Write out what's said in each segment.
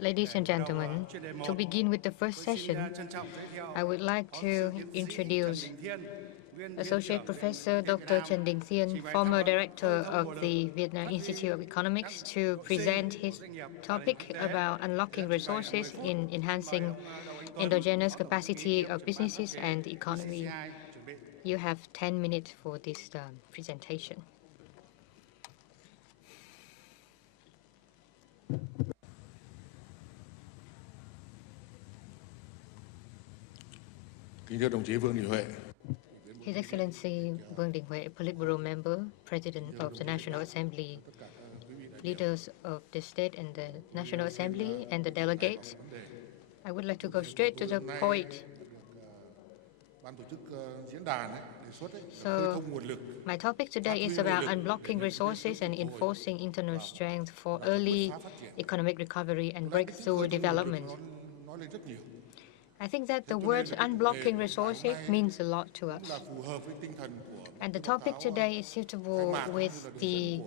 Ladies and gentlemen, to begin with the first session, I would like to introduce Associate Professor Dr. Trần Đình Thiên, former Director of the Vietnam Institute of Economics, to present his topic about unlocking resources in enhancing endogenous capacity of businesses and economy. You have 10 minutes for this presentation. His Excellency Vương Đình Huệ, Politburo member, President of the National Assembly, leaders of the state and the National Assembly, and the delegates, I would like to go straight to the point. So, my topic today is about unblocking resources and enforcing internal strength for early economic recovery and breakthrough development. I think that the word unblocking resources means a lot to us. And the topic today is suitable with the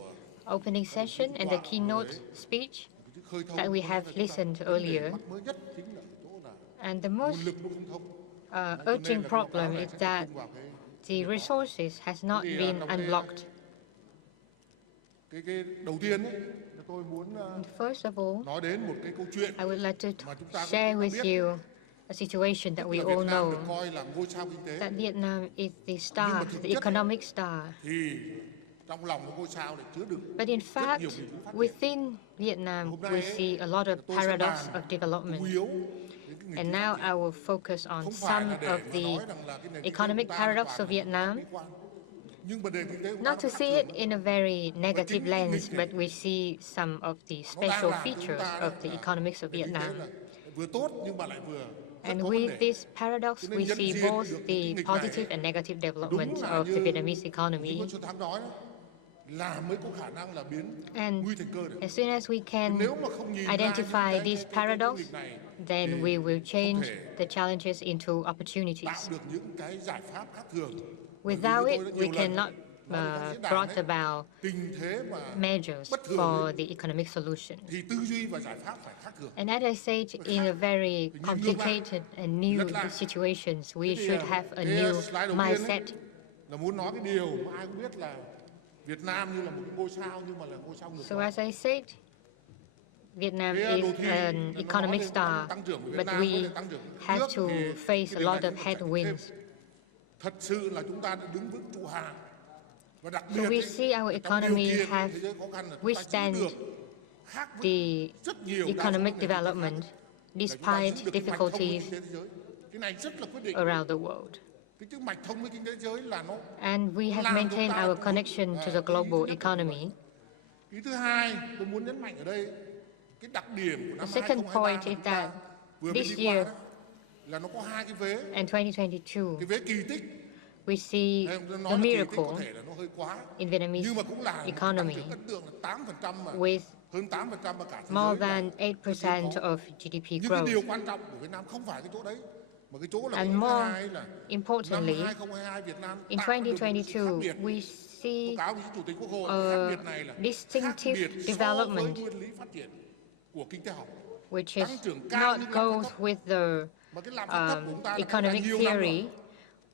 opening session and the keynote speech that we have listened earlier. And the most urgent problem is that the resources has not been unblocked. And first of all, I would like to share with you a situation that we all know, that Vietnam is the star, the economic star. But in fact, within Vietnam, we see a lot of paradox of development. And now I will focus on some of the economic paradox of Vietnam, not to see it in a very negative lens, but we see some of the special features of the economics of Vietnam. And with this paradox, we see both the positive and negative development of the Vietnamese economy. And as soon as we can identify this paradox, then we will change the challenges into opportunities. Without it, we cannot brought about measures for the economic solution. And as I said, in a very complicated and new situations, we should have a new mindset. So as I said, Vietnam is an economic star, but we have to face a lot of headwinds. So we see our economy have withstand the economic development despite difficulties around the world. And we have maintained our connection to the global economy. The second point is that this year and 2022, we see the miracle in Vietnamese economy with more than 8% of GDP growth. And more importantly, in 2022, we see a distinctive development which is not goes with the economic theory.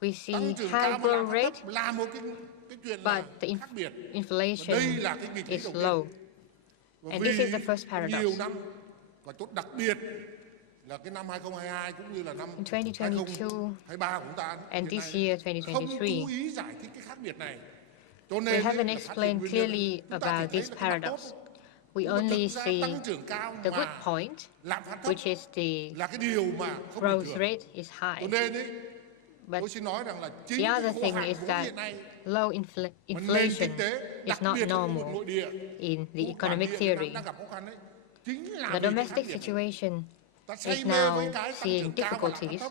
We see high growth rate, but the inflation is low. And this is the first paradox. In 2022 and this year, 2023, we haven't explained clearly about this paradox. We only see the good point, which is the growth rate is high. But the other thing is that low inflation is not normal in the economic theory. The domestic situation is now seeing difficulties.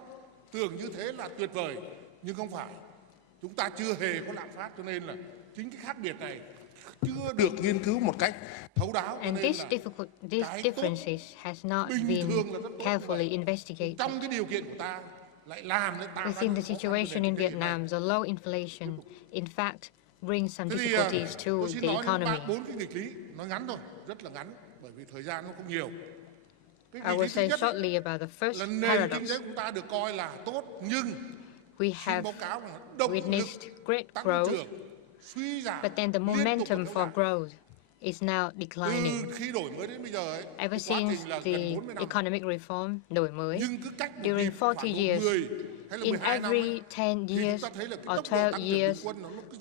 And these differences has not been carefully investigated. Within the situation in Vietnam, the low inflation, in fact, brings some difficulties to the economy. I will say shortly about the first paradox. We have witnessed great growth, but then the momentum for growth is now declining. Ever since the economic reform, đổi mới, during 40 years, in every 10 years or 12 years,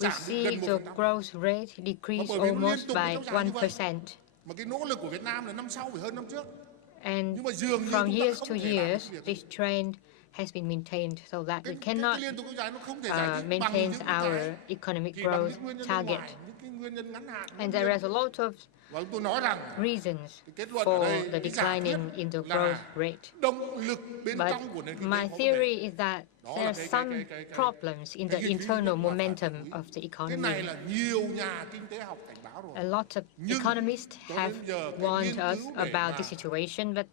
we see the growth rate decrease almost by 1%. And from years to years, this trend has been maintained, so that we cannot maintain our economic growth target. And there is a lot of reasons for the declining in the growth rate. But my theory is that there are some problems in the internal momentum of the economy. A lot of economists have warned us about the situation, but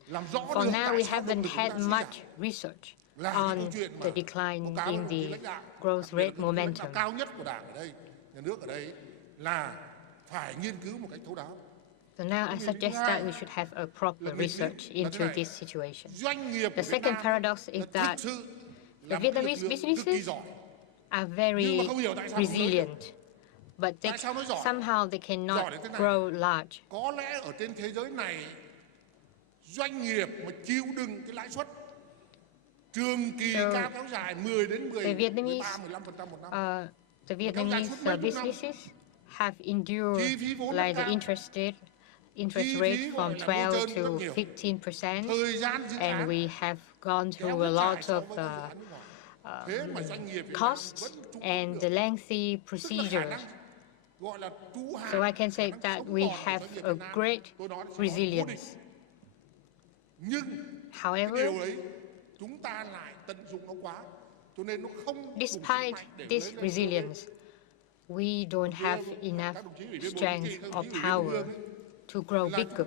for now we haven't had much research on the decline in the growth rate momentum. So now I suggest that we should have a proper research into this situation. The second paradox is that the Vietnamese businesses are very resilient, but somehow they cannot grow large. So the Vietnamese businesses have endured like the interest rate from 12 to 15%, and we have gone through a lot of costs and the lengthy procedures. So I can say that we have a great resilience. However, despite this resilience, we don't have enough strength or power to grow bigger.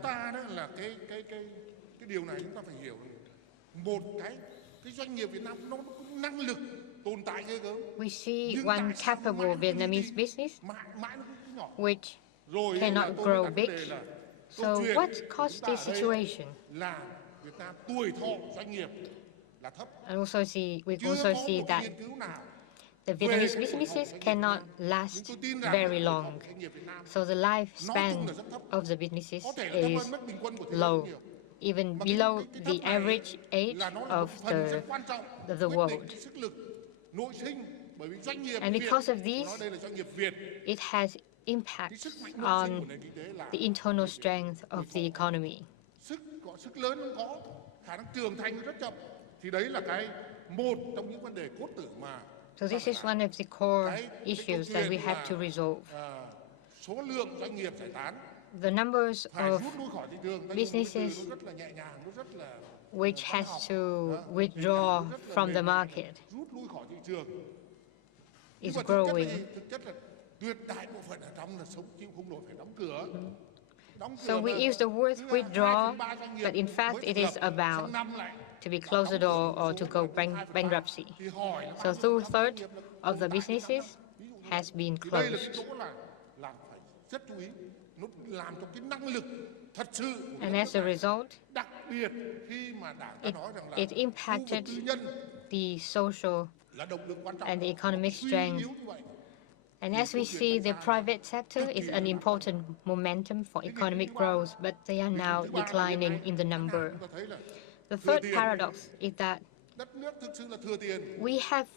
We see one capable Vietnamese business which cannot grow big. So what caused this situation? We also see that the Vietnamese businesses cannot last very long. So the lifespan of the businesses is low, even below the average age of the world. And because of this, it has impact on the internal strength of the economy. So this is one of the core issues that we have to resolve. The numbers of businesses which has to withdraw from the market is growing. So we use the word withdraw, but in fact it is about to be close the door or to go bankruptcy. So 2/3 of the businesses has been closed. And as a result, it impacted the social and the economic strength. And as we see, the private sector is an important momentum for economic growth, but they are now declining in the number. The third paradox is that we have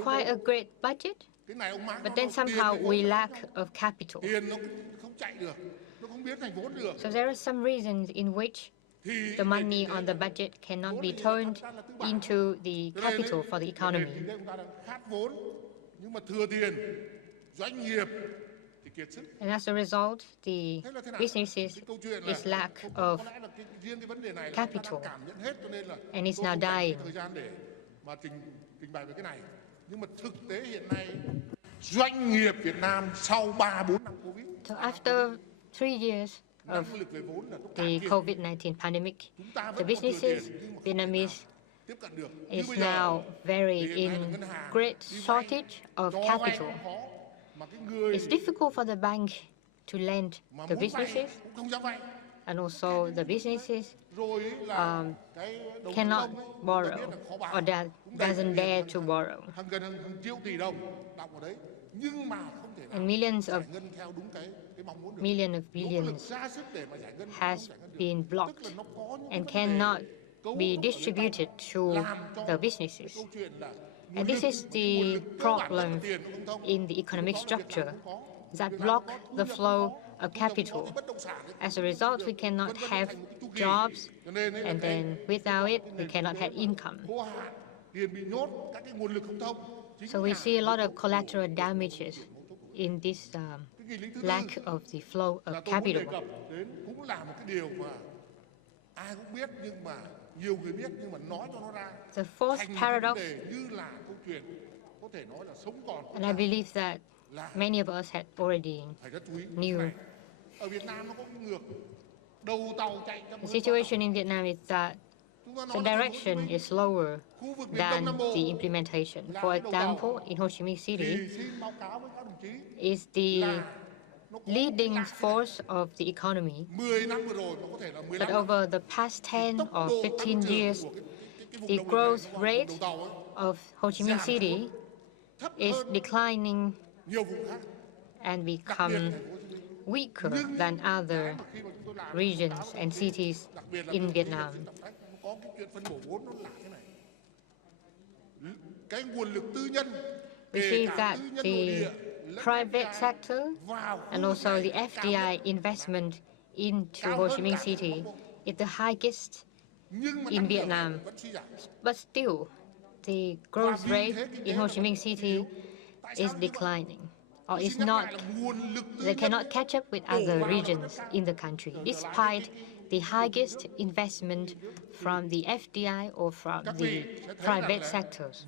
quite a great budget, but then somehow we lack of capital. So there are some reasons in which the money on the budget cannot be turned into the capital for the economy. And as a result, the businesses is lack of capital and is now dying. So after 3 years of the COVID-19 pandemic, the businesses, Vietnamese, is now in great shortage of capital. It's difficult for the bank to lend the businesses, and also the businesses cannot borrow or doesn't dare to borrow. And millions of billions has been blocked and cannot be distributed to the businesses. And this is the problem in the economic structure that block the flow of capital. As a result, we cannot have jobs, and then without it, we cannot have income. So we see a lot of collateral damages in this lack of the flow of capital. The fourth paradox, and I believe that many of us had already knew. The situation in Vietnam is that the direction is slower than the implementation. For example, in Ho Chi Minh City, is the leading force of the economy. But over the past 10 or 15 years, the growth rate of Ho Chi Minh City is declining and become weaker than other regions and cities in Vietnam. We see that the private sector and also the FDI investment into Ho Chi Minh City is the highest in Vietnam. But still, the growth rate in Ho Chi Minh City is declining, or is not, they cannot catch up with other regions in the country, despite the highest investment from the FDI or from the private sectors.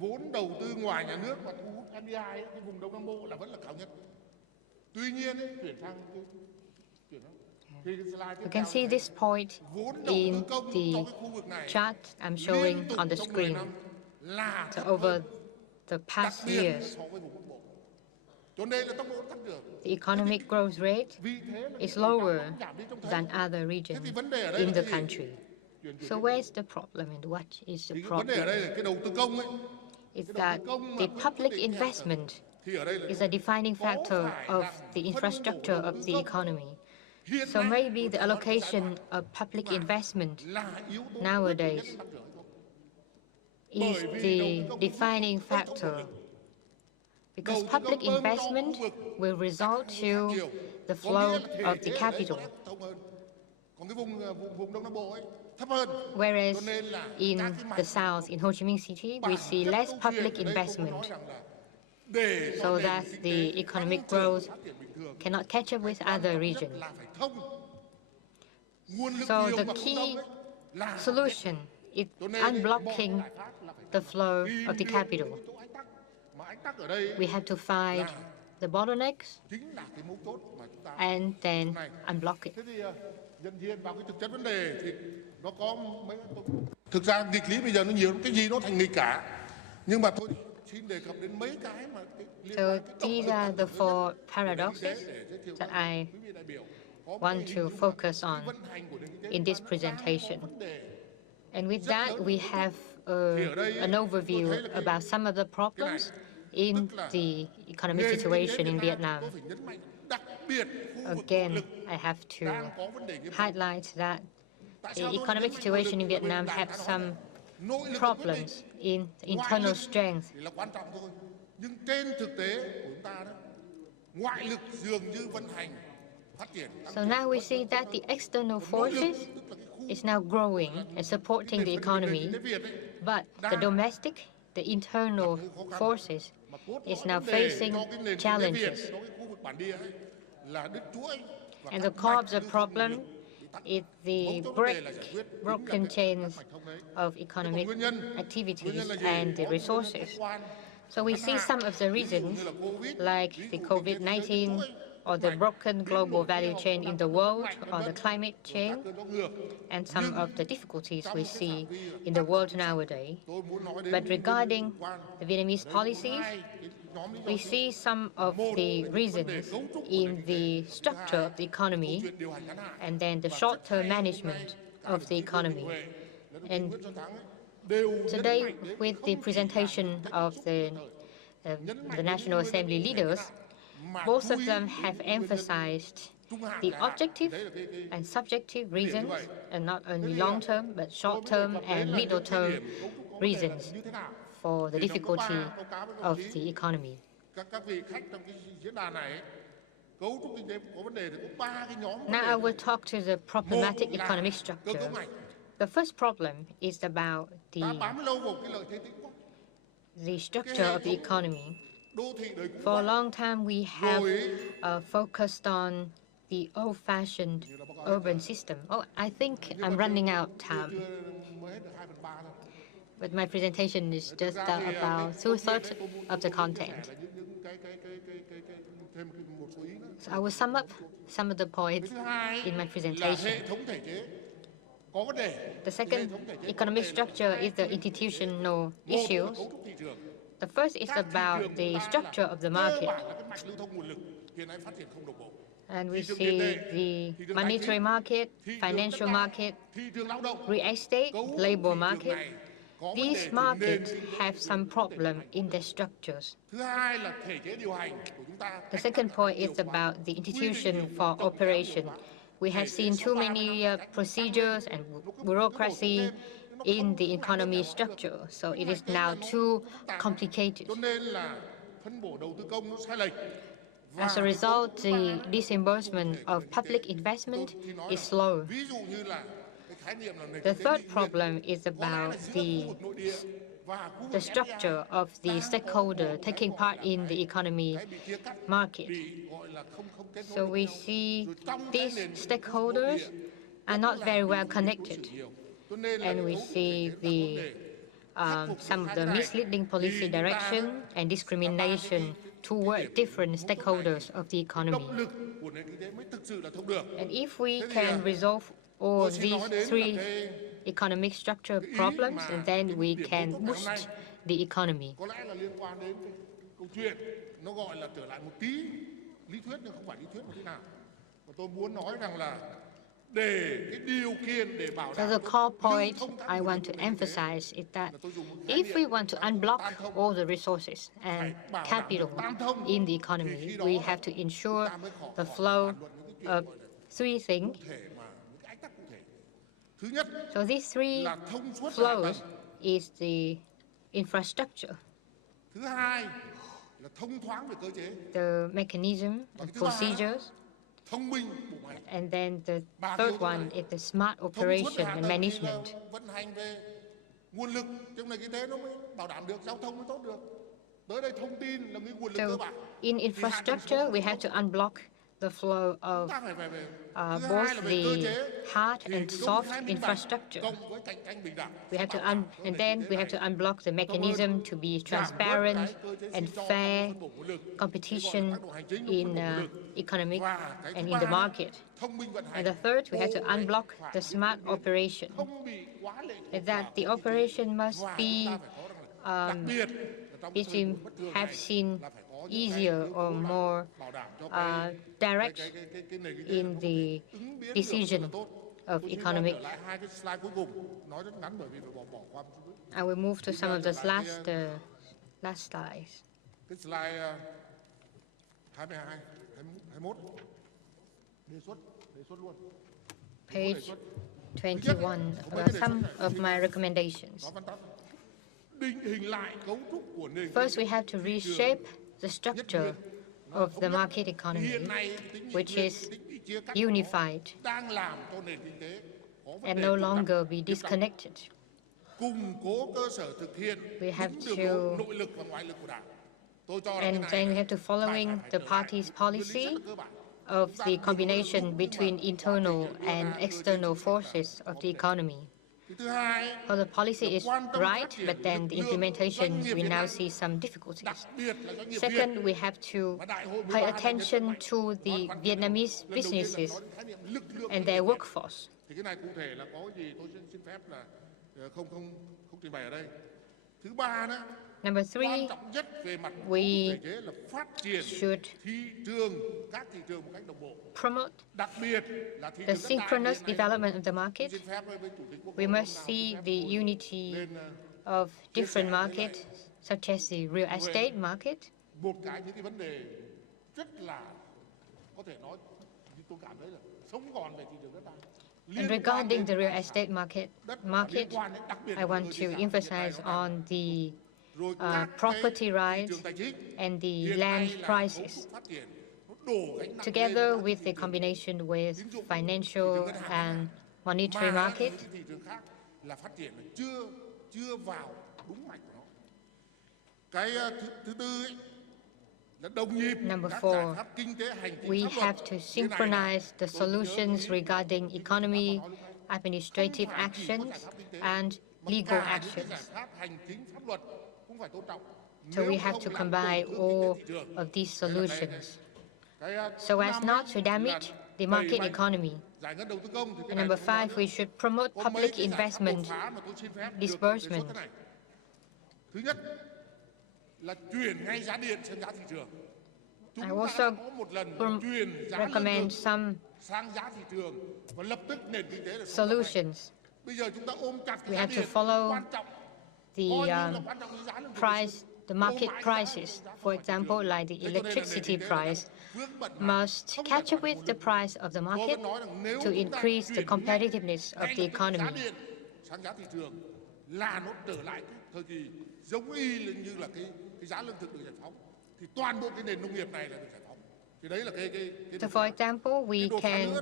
You can see this point in the chart I'm showing on the screen. So over the past years, the economic growth rate is lower than other regions in the country. So where's the problem and what is the problem? It's that the public investment is a defining factor of the infrastructure of the economy. So maybe the allocation of public investment nowadays is the defining factor, because public investment will result to the flow of the capital. Whereas in the south, in Ho Chi Minh City, we see less public investment, so that the economic growth cannot catch up with other regions. So the key solution is unblocking the flow of the capital. We have to find the bottlenecks and then unblock it. Thực ra nghịch lý bây giờ nó nhiều, cái gì nó thành nghịch cả. Nhưng mà thôi xin đề cập đến mấy cái mà So these are the four paradoxes that I want to focus on in this presentation. And with that, we have an overview about some of the problems in the economic situation in Vietnam. Again, I have to highlight that the economic situation in Vietnam has some problems in the internal strength. So now we see that the external forces is now growing and supporting the economy, but the domestic, the internal forces is now facing challenges. And the core of the problem is the broken chains of economic activities and the resources. So we see some of the reasons, like the COVID-19, or the broken global value chain in the world, or the climate change, and some of the difficulties we see in the world nowadays. But regarding the Vietnamese policies, we see some of the reasons in the structure of the economy and then the short-term management of the economy. And today, with the presentation of the National Assembly leaders, both of them have emphasized the objective and subjective reasons, and not only long-term, but short-term and middle-term reasons for the difficulty of the economy. Now I will talk to the problematic economic structure. The first problem is about the structure of the economy. For a long time, we have focused on the old-fashioned urban system. Oh, I think I'm running out of time. But my presentation is just about 2/3 of the content. So I will sum up some of the points in my presentation. The second economic structure is the institutional issues. The first is about the structure of the market. And we see the monetary market, financial market, real estate, labor market. These markets have some problem in their structures. The second point is about the institution for operation. We have seen too many procedures and bureaucracy in the economy structure, so it is now too complicated. As a result, the disbursement of public investment is slow. The third problem is about the structure of the stakeholder taking part in the economy market. So we see these stakeholders are not very well connected, and we see some of the misleading policy direction and discrimination toward different stakeholders of the economy. And if we can resolve all these three economic structure problems, and then we can boost the economy. So the core point I want to emphasize is that if we want to unblock all the resources and capital in the economy, we have to ensure the flow of three things. So these three flows is the infrastructure, the mechanism and procedures, and then the third one is the smart operation and management. So in infrastructure, we have to unblock the flow of both the hard and soft infrastructure. We have to and then we have to unblock the mechanism to be transparent and fair competition in economic and in the market. And the third, we have to unblock the smart operation. That the operation must be have seen easier or more direct in the decision of economic. I will move to some of the last slides. Page 21, some of my recommendations. First, we have to reshape the structure of the market economy, which is unified and no longer be disconnected. We have to, and then we have to following the party's policy of the combination between internal and external forces of the economy. Well, the policy is right, but then the implementation, we now see some difficulties. Second, we have to pay attention to the Vietnamese businesses and their workforce. Thứ ba đó, Number quan three, trọng nhất về mặt we thể chế là phát triển should các thị trường một cách đồng bộ. promote Đặc biệt là thị the trường đất đai synchronous hiện nay. development of the market. Xin phép với Chủ tịch Quốc We hội must hôm nào see phép the ngồi unity lên of chia sẻ different với markets, lại such as the real estate market. những cái vấn đề rất là có thể nói, tôi cảm thấy là sống còn về thị trường đất đai. And regarding the real estate market, I want to emphasize on the property rights and the land prices, together with the combination with financial and monetary market. Là phát triển chưa vào đúng mạch của nó. Cái thứ tư ấy, là đồng nhịp. Number four, we have to synchronize the solutions regarding economy, administrative actions, and legal actions. So we have to combine all of these solutions so as not to damage the market economy. And number five, we should promote public investment disbursement. Thứ nhất là chuyển ngay giá điện sang giá thị trường. I also recommend some solutions. We have to follow the market prices. For example, like the electricity price must catch up with the price of the market to increase the competitiveness of the economy. So, for example, we can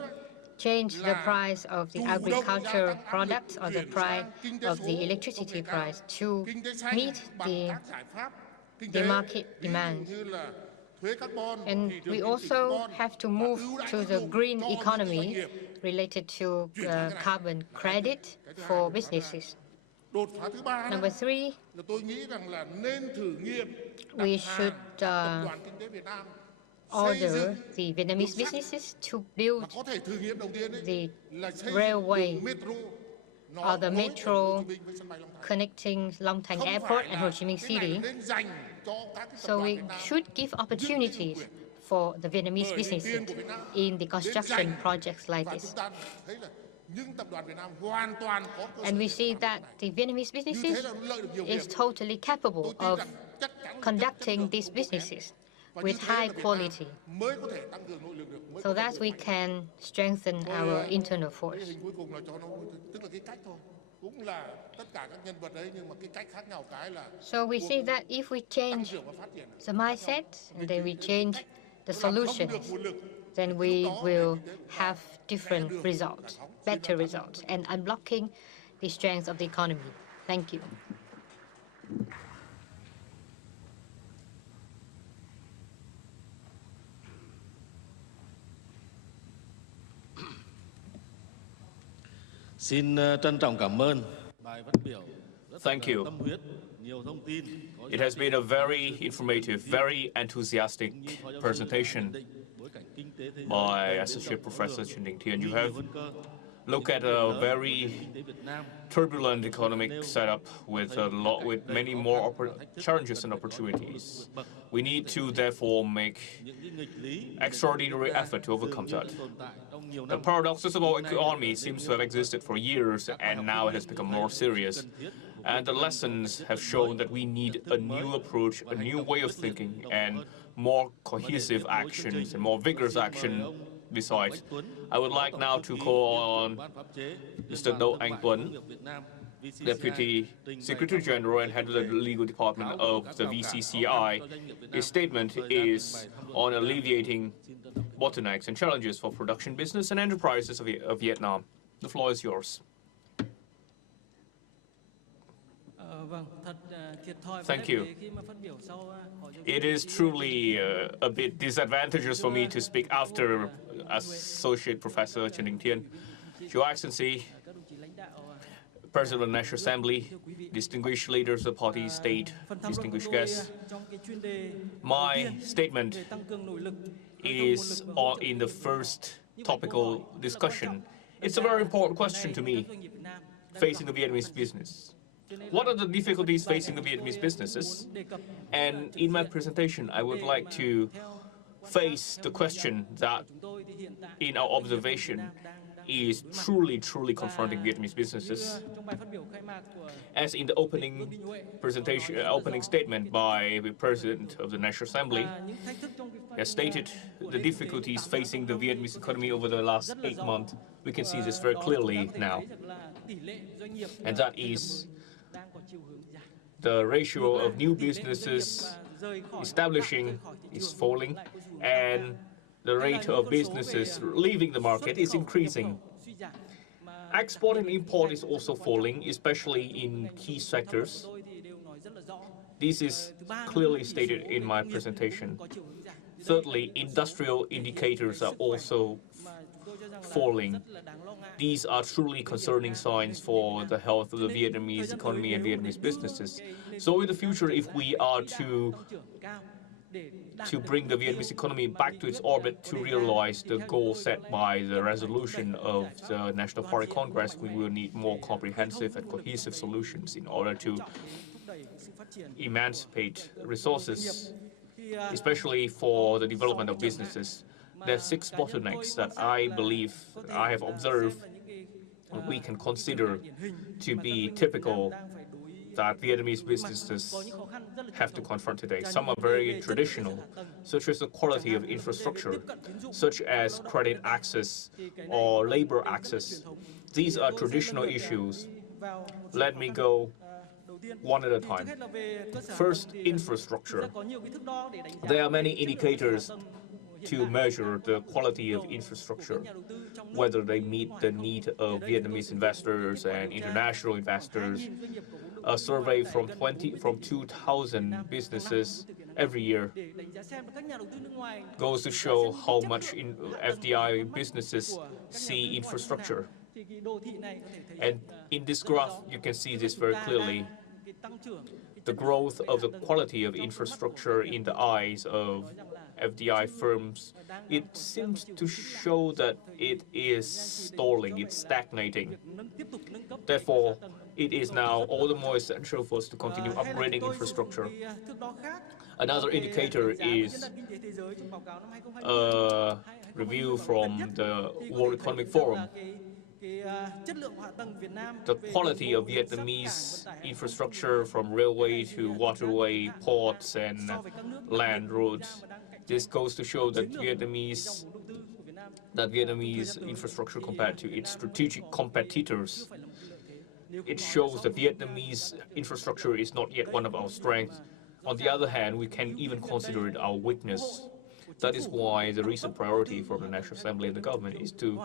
change the price of the agricultural products or the price of the electricity price to meet the market demand. And we also have to move to the green economy related to carbon credit for businesses. Number three, we should order the Vietnamese businesses to build the railway or the metro connecting Long Thành Airport and Ho Chi Minh City. So we should give opportunities for the Vietnamese businesses in the construction projects like this. And we see that the Vietnamese businesses is totally capable of conducting these businesses with high quality, so that we can strengthen our internal force. So we see that if we change the mindset and then we change the solutions, then we will have different results, better results, and unblocking the strength of the economy. Thank you. Xin trân trọng cảm ơn bài phát biểu. Thank you. It has been a very informative, very enthusiastic presentation by Associate Professor Trần Đình Thiên. You have looked at a very turbulent economic setup with many more challenges and opportunities. We need to therefore make extraordinary effort to overcome that. The paradoxes of our economy seems to have existed for years, and now it has become more serious. And the lessons have shown that we need a new approach, a new way of thinking, and more cohesive actions and more vigorous action besides. I would like now to call on Mr. Do Anh Tuấn, Deputy Secretary General and Head of the Legal Department of the VCCI. His statement is on alleviating bottlenecks and challenges for production business and enterprises of Vietnam. The floor is yours. Thank you. It is truly a bit disadvantageous for me to speak after Associate Professor Trần Đình Thiên. Your Excellency, President of the National Assembly, distinguished leaders of the party, state, distinguished guests, my statement is in the first topical discussion. It's a very important question to me, facing the Vietnamese business. What are the difficulties facing the Vietnamese businesses? And in my presentation, I would like to face the question that, in our observation, is truly confronting Vietnamese businesses. As in the opening presentation, opening statement by the President of the National Assembly, has stated the difficulties facing the Vietnamese economy over the last 8 months. We can see this very clearly now. And that is the ratio of new businesses establishing is falling, and the rate of businesses leaving the market is increasing. Export and import is also falling, especially in key sectors. This is clearly stated in my presentation. Thirdly, industrial indicators are also falling. These are truly concerning signs for the health of the Vietnamese economy and Vietnamese businesses. So in the future, if we are to bring the Vietnamese economy back to its orbit to realize the goal set by the resolution of the National Party Congress, we will need more comprehensive and cohesive solutions in order to emancipate resources, especially for the development of businesses. There are 6 bottlenecks that I believe I have observed we can consider to be typical that Vietnamese businesses have to confront today. Some are very traditional, such as the quality of infrastructure, such as credit access or labor access. These are traditional issues. Let me go one at a time. First, infrastructure. There are many indicators to measure the quality of infrastructure, whether they meet the need of Vietnamese investors and international investors. A survey from 2,000 businesses every year goes to show how much FDI businesses see infrastructure. And in this graph, you can see this very clearly. The growth of the quality of infrastructure in the eyes of FDI firms, it seems to show that it is stalling, it's stagnating. Therefore, it is now all the more essential for us to continue upgrading infrastructure. Another indicator is a review from the World Economic Forum. The quality of Vietnamese infrastructure, from railway to waterway, ports and land roads. This goes to show that Vietnamese infrastructure compared to its strategic competitors, it shows that Vietnamese infrastructure is not yet one of our strengths. On the other hand, we can even consider it our weakness. That is why the recent priority for the National Assembly and the government is to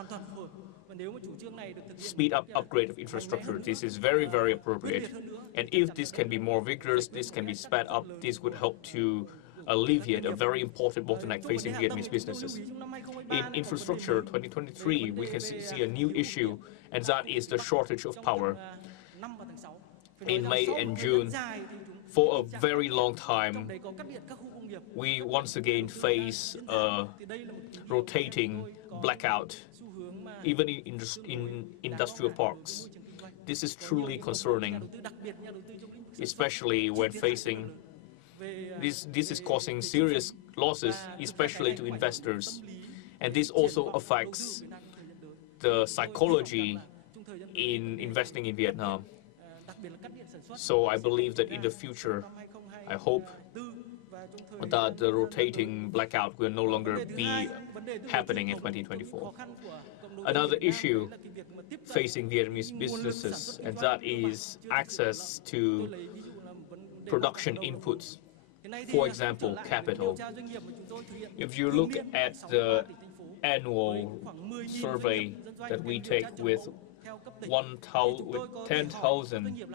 speed up upgrade of infrastructure. This is very appropriate. And if this can be more vigorous, this can be sped up, this would help to alleviate a very important bottleneck facing Vietnamese businesses. In infrastructure 2023, we can see a new issue, and that is the shortage of power. In May and June, for a very long time, we once again face a rotating blackout, even in industrial parks. This is truly concerning, especially when facing this is causing serious losses, especially to investors. And this also affects the psychology in investing in Vietnam. So I believe that in the future, I hope that the rotating blackout will no longer be happening in 2024. Another issue facing Vietnamese businesses, and that is access to production inputs. For example, capital. If you look at the annual survey that we take with 10,000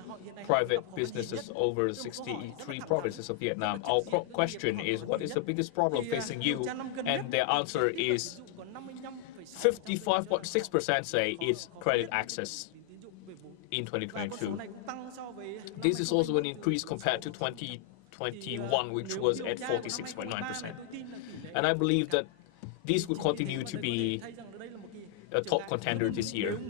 private businesses over 63 provinces of Vietnam, our question is, what is the biggest problem facing you? And their answer is 55.6% say it's credit access in 2022. This is also an increase compared to 2021, which was at 46.9%. And I believe that this will continue to be a top contender this year.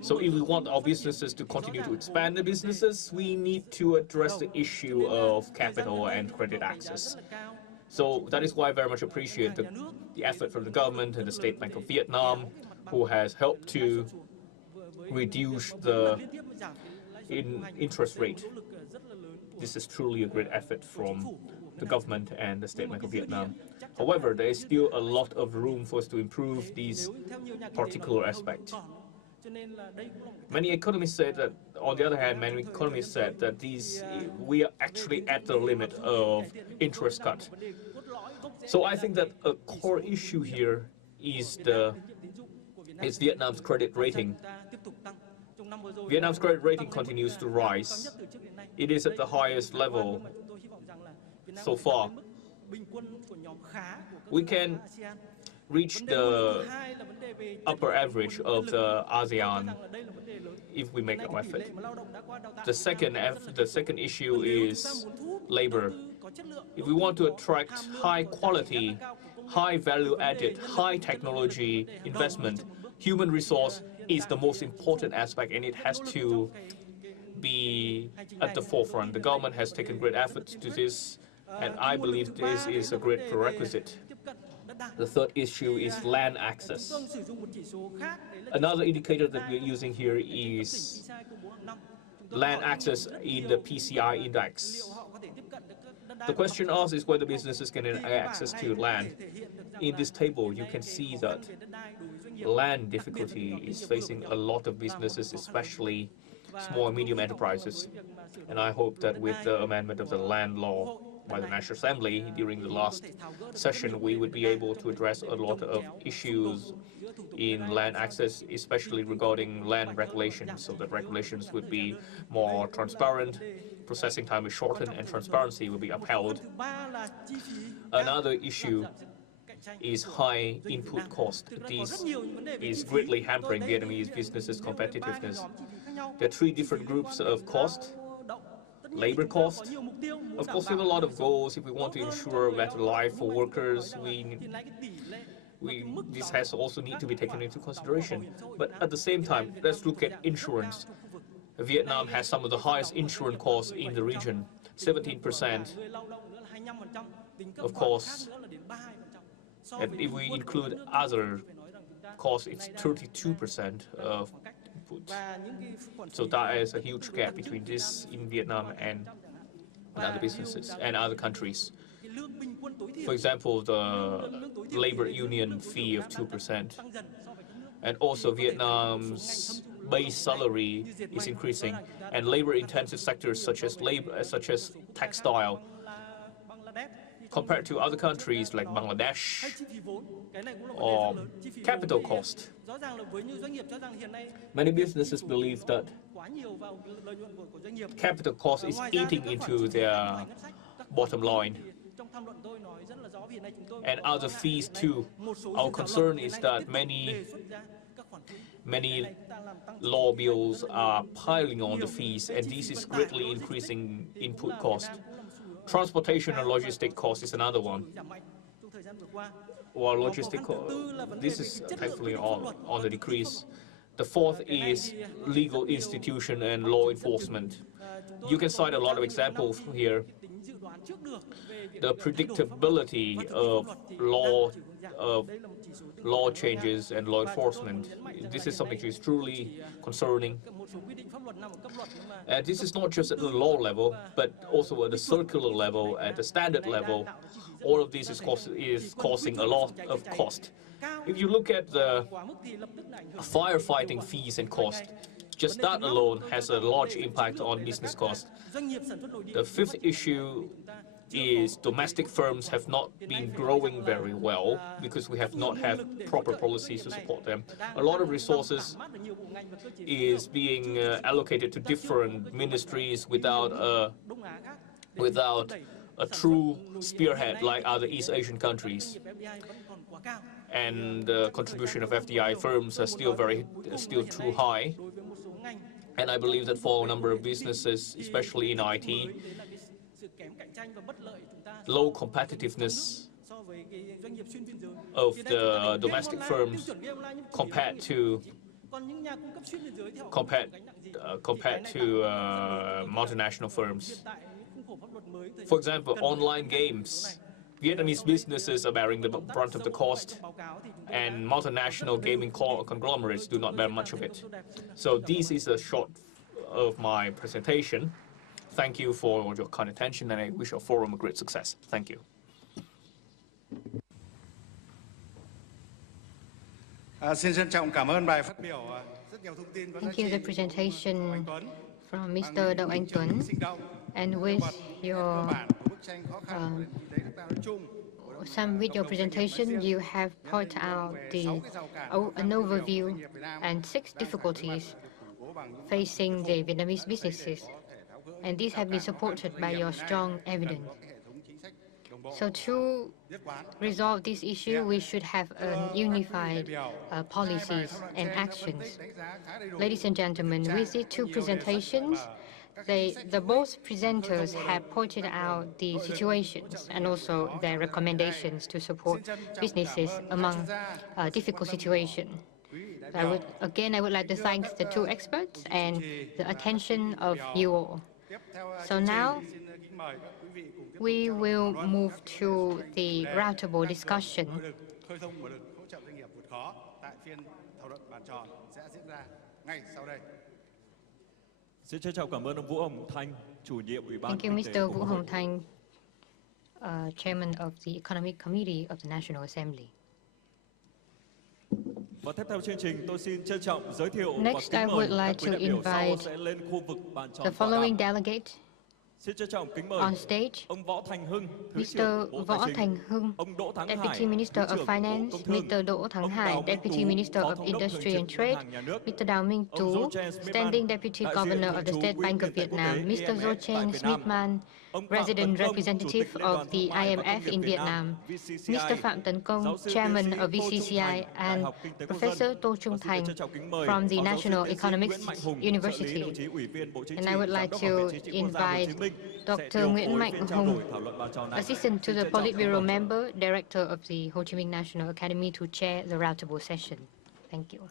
So if we want our businesses to continue to expand the businesses, we need to address the issue of capital and credit access. So that is why I very much appreciate the effort from the government and the State Bank of Vietnam, who has helped to reduce the interest rate. This is truly a great effort from the government and the State Bank of Vietnam. However, there is still a lot of room for us to improve these particular aspects. Many economists said that, on the other hand, many economists said that we are actually at the limit of interest cut. So I think that a core issue here is Vietnam's credit rating. Vietnam's credit rating continues to rise. It is at the highest level so far. We can reach the upper average of the ASEAN if we make our effort. The second issue is labor. If we want to attract high quality, high value added, high technology investment, human resource is the most important aspect, and it has to be at the forefront. The government has taken great efforts to this, and I believe this is a great prerequisite. The third issue is land access. Another indicator that we're using here is land access in the PCI index. The question asked is whether businesses can have access to land. In this table, you can see that land difficulty is facing a lot of businesses, especially small and medium enterprises. And I hope that with the amendment of the land law by the National Assembly during the last session, we would be able to address a lot of issues in land access, especially regarding land regulations, so that regulations would be more transparent, processing time is shortened, and transparency will be upheld. Another issue is high input cost. This is greatly hampering Vietnamese businesses' competitiveness. There are three different groups of cost. Labor cost. Of course, we have a lot of goals. If we want to ensure a better life for workers, this has also need to be taken into consideration. But at the same time, let's look at insurance. Vietnam has some of the highest insurance costs in the region, 17%. Of course, and if we include other costs, it's 32% of input. So that is a huge gap between this in Vietnam and other businesses and other countries. For example, the labor union fee of 2%. And also Vietnam's base salary is increasing, and labor-intensive sectors such as textile, compared to other countries like Bangladesh, or capital cost. Many businesses believe that capital cost is eating into their bottom line, and other fees too. Our concern is that many law bills are piling on the fees, and this is greatly increasing input cost. Transportation and logistic cost is another one. Well, this is thankfully on the decrease. The fourth is legal institution and law enforcement. You can cite a lot of examples here. The predictability of law changes and law enforcement. This is something which is truly concerning. And this is not just at the law level, but also at the circular level, at the standard level. All of this is causing a lot of cost. If you look at the firefighting fees and cost, just that alone has a large impact on business cost. The fifth issue is domestic firms have not been growing very well because we have not had proper policies to support them. A lot of resources is being allocated to different ministries without a true spearhead like other East Asian countries. And the contribution of FDI firms are still too high. And I believe that for a number of businesses, especially in IT, low competitiveness of the domestic firms compared to compared to multinational firms. For example, online games. Vietnamese businesses are bearing the brunt of the cost, and multinational gaming conglomerates do not bear much of it. So this is a short of my presentation. Thank you for your kind attention, and I wish our forum a great success. Thank you. Thank you for the presentation from Mr. Đậu Anh Tuấn. And with your presentation, you have pointed out an overview and 6 difficulties facing the Vietnamese businesses. And these have been supported by your strong evidence. So to resolve this issue, we should have unified policies and actions. Ladies and gentlemen, with the 2 presentations, both presenters have pointed out the situations and also their recommendations to support businesses among difficult situations. I would like to thank the 2 experts and the attention of you all. So now, we will move to the roundtable discussion. Thank you, Mr. Vũ Hồng Thanh, Chairman of the Economic Committee of the National Assembly. Next, I would like to invite the following delegate on stage: Mr. Võ Thành Hưng, Deputy Minister of Finance; Mr. Đỗ Thắng Hải, Deputy Minister of Industry and Trade; Mr. Đào Minh Tú, Standing Deputy Governor of the State Bank of Vietnam; Mr. Zochen Smithman, Resident Representative of the IMF in Vietnam; Mr. Phạm Tấn Công, Chairman of VCCI; and Professor Tô Trung Thành from the National Economics University. And I would like to invite Dr. Nguyễn Mạnh Hùng, Assistant to the Politburo Member, Director of the Ho Chi Minh National Academy, to chair the roundtable session. Thank you.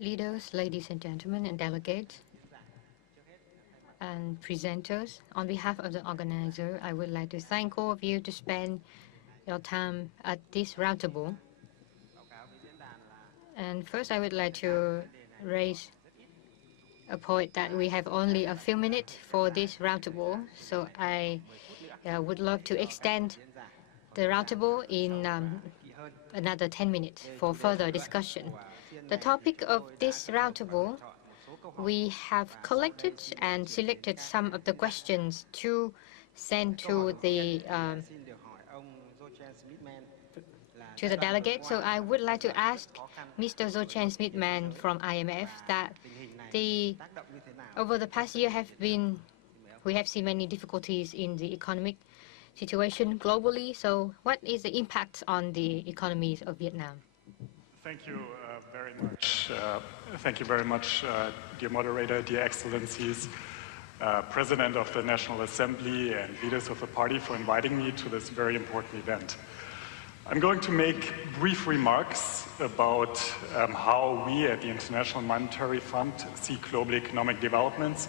Leaders, ladies and gentlemen, and delegates, and presenters, on behalf of the organizer, I would like to thank all of you to spend your time at this roundtable. And first, I would like to raise a point that we have only a few minutes for this roundtable, so I would love to extend the roundtable in another 10 minutes for further discussion. The topic of this roundtable, we have collected and selected some of the questions to send to the delegate. So I would like to ask Mr. Zochen Smithman from IMF that over the past year we have seen many difficulties in the economic situation globally. So what is the impact on the economies of Vietnam? Thank you very much. Thank you very much, dear moderator, dear excellencies, President of the National Assembly and leaders of the party for inviting me to this very important event. I'm going to make brief remarks about how we at the International Monetary Fund see global economic developments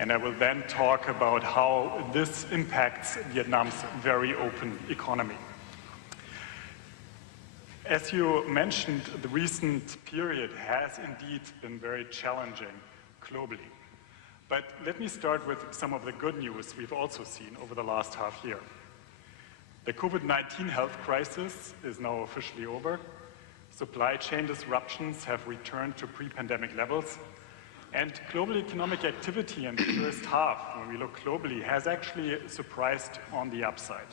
And I will then talk about how this impacts Vietnam's very open economy. As you mentioned, the recent period has indeed been very challenging globally. But let me start with some of the good news we've also seen over the last half year. The COVID-19 health crisis is now officially over. Supply chain disruptions have returned to pre-pandemic levels. And global economic activity in the first half, when we look globally, has actually surprised on the upside.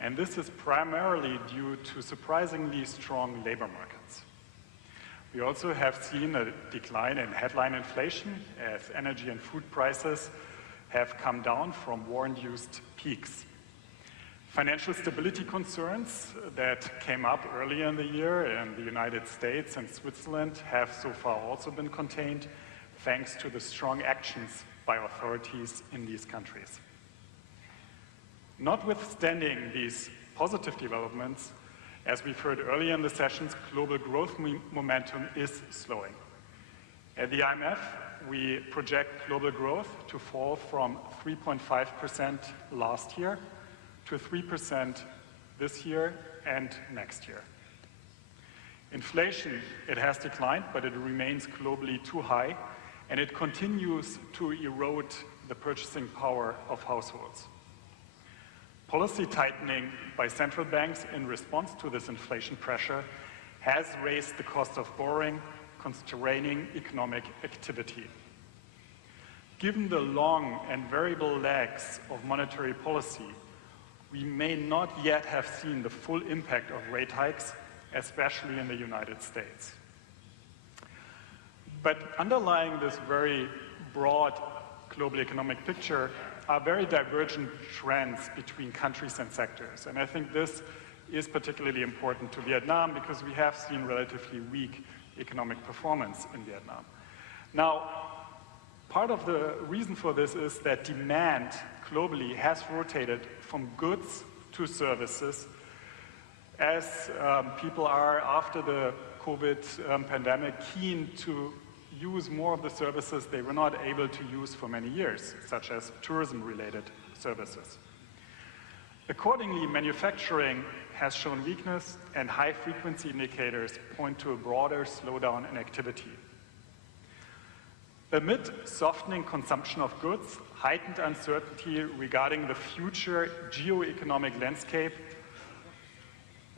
And this is primarily due to surprisingly strong labor markets. We also have seen a decline in headline inflation as energy and food prices have come down from war-induced peaks. Financial stability concerns that came up earlier in the year in the United States and Switzerland have so far also been contained, thanks to the strong actions by authorities in these countries. Notwithstanding these positive developments, as we've heard earlier in the sessions, global growth momentum is slowing. At the IMF, we project global growth to fall from 3.5% last year to 3% this year and next year. Inflation, it has declined, but it remains globally too high, and it continues to erode the purchasing power of households. Policy tightening by central banks in response to this inflation pressure has raised the cost of borrowing, constraining economic activity. Given the long and variable lags of monetary policy, we may not yet have seen the full impact of rate hikes, especially in the United States. But underlying this very broad global economic picture are very divergent trends between countries and sectors. And I think this is particularly important to Vietnam because we have seen relatively weak economic performance in Vietnam. Now, part of the reason for this is that demand globally has rotated from goods to services as people are, after the COVID pandemic, keen to use more of the services they were not able to use for many years, such as tourism-related services. Accordingly, manufacturing has shown weakness, and high-frequency indicators point to a broader slowdown in activity. Amid softening consumption of goods, heightened uncertainty regarding the future geo-economic landscape,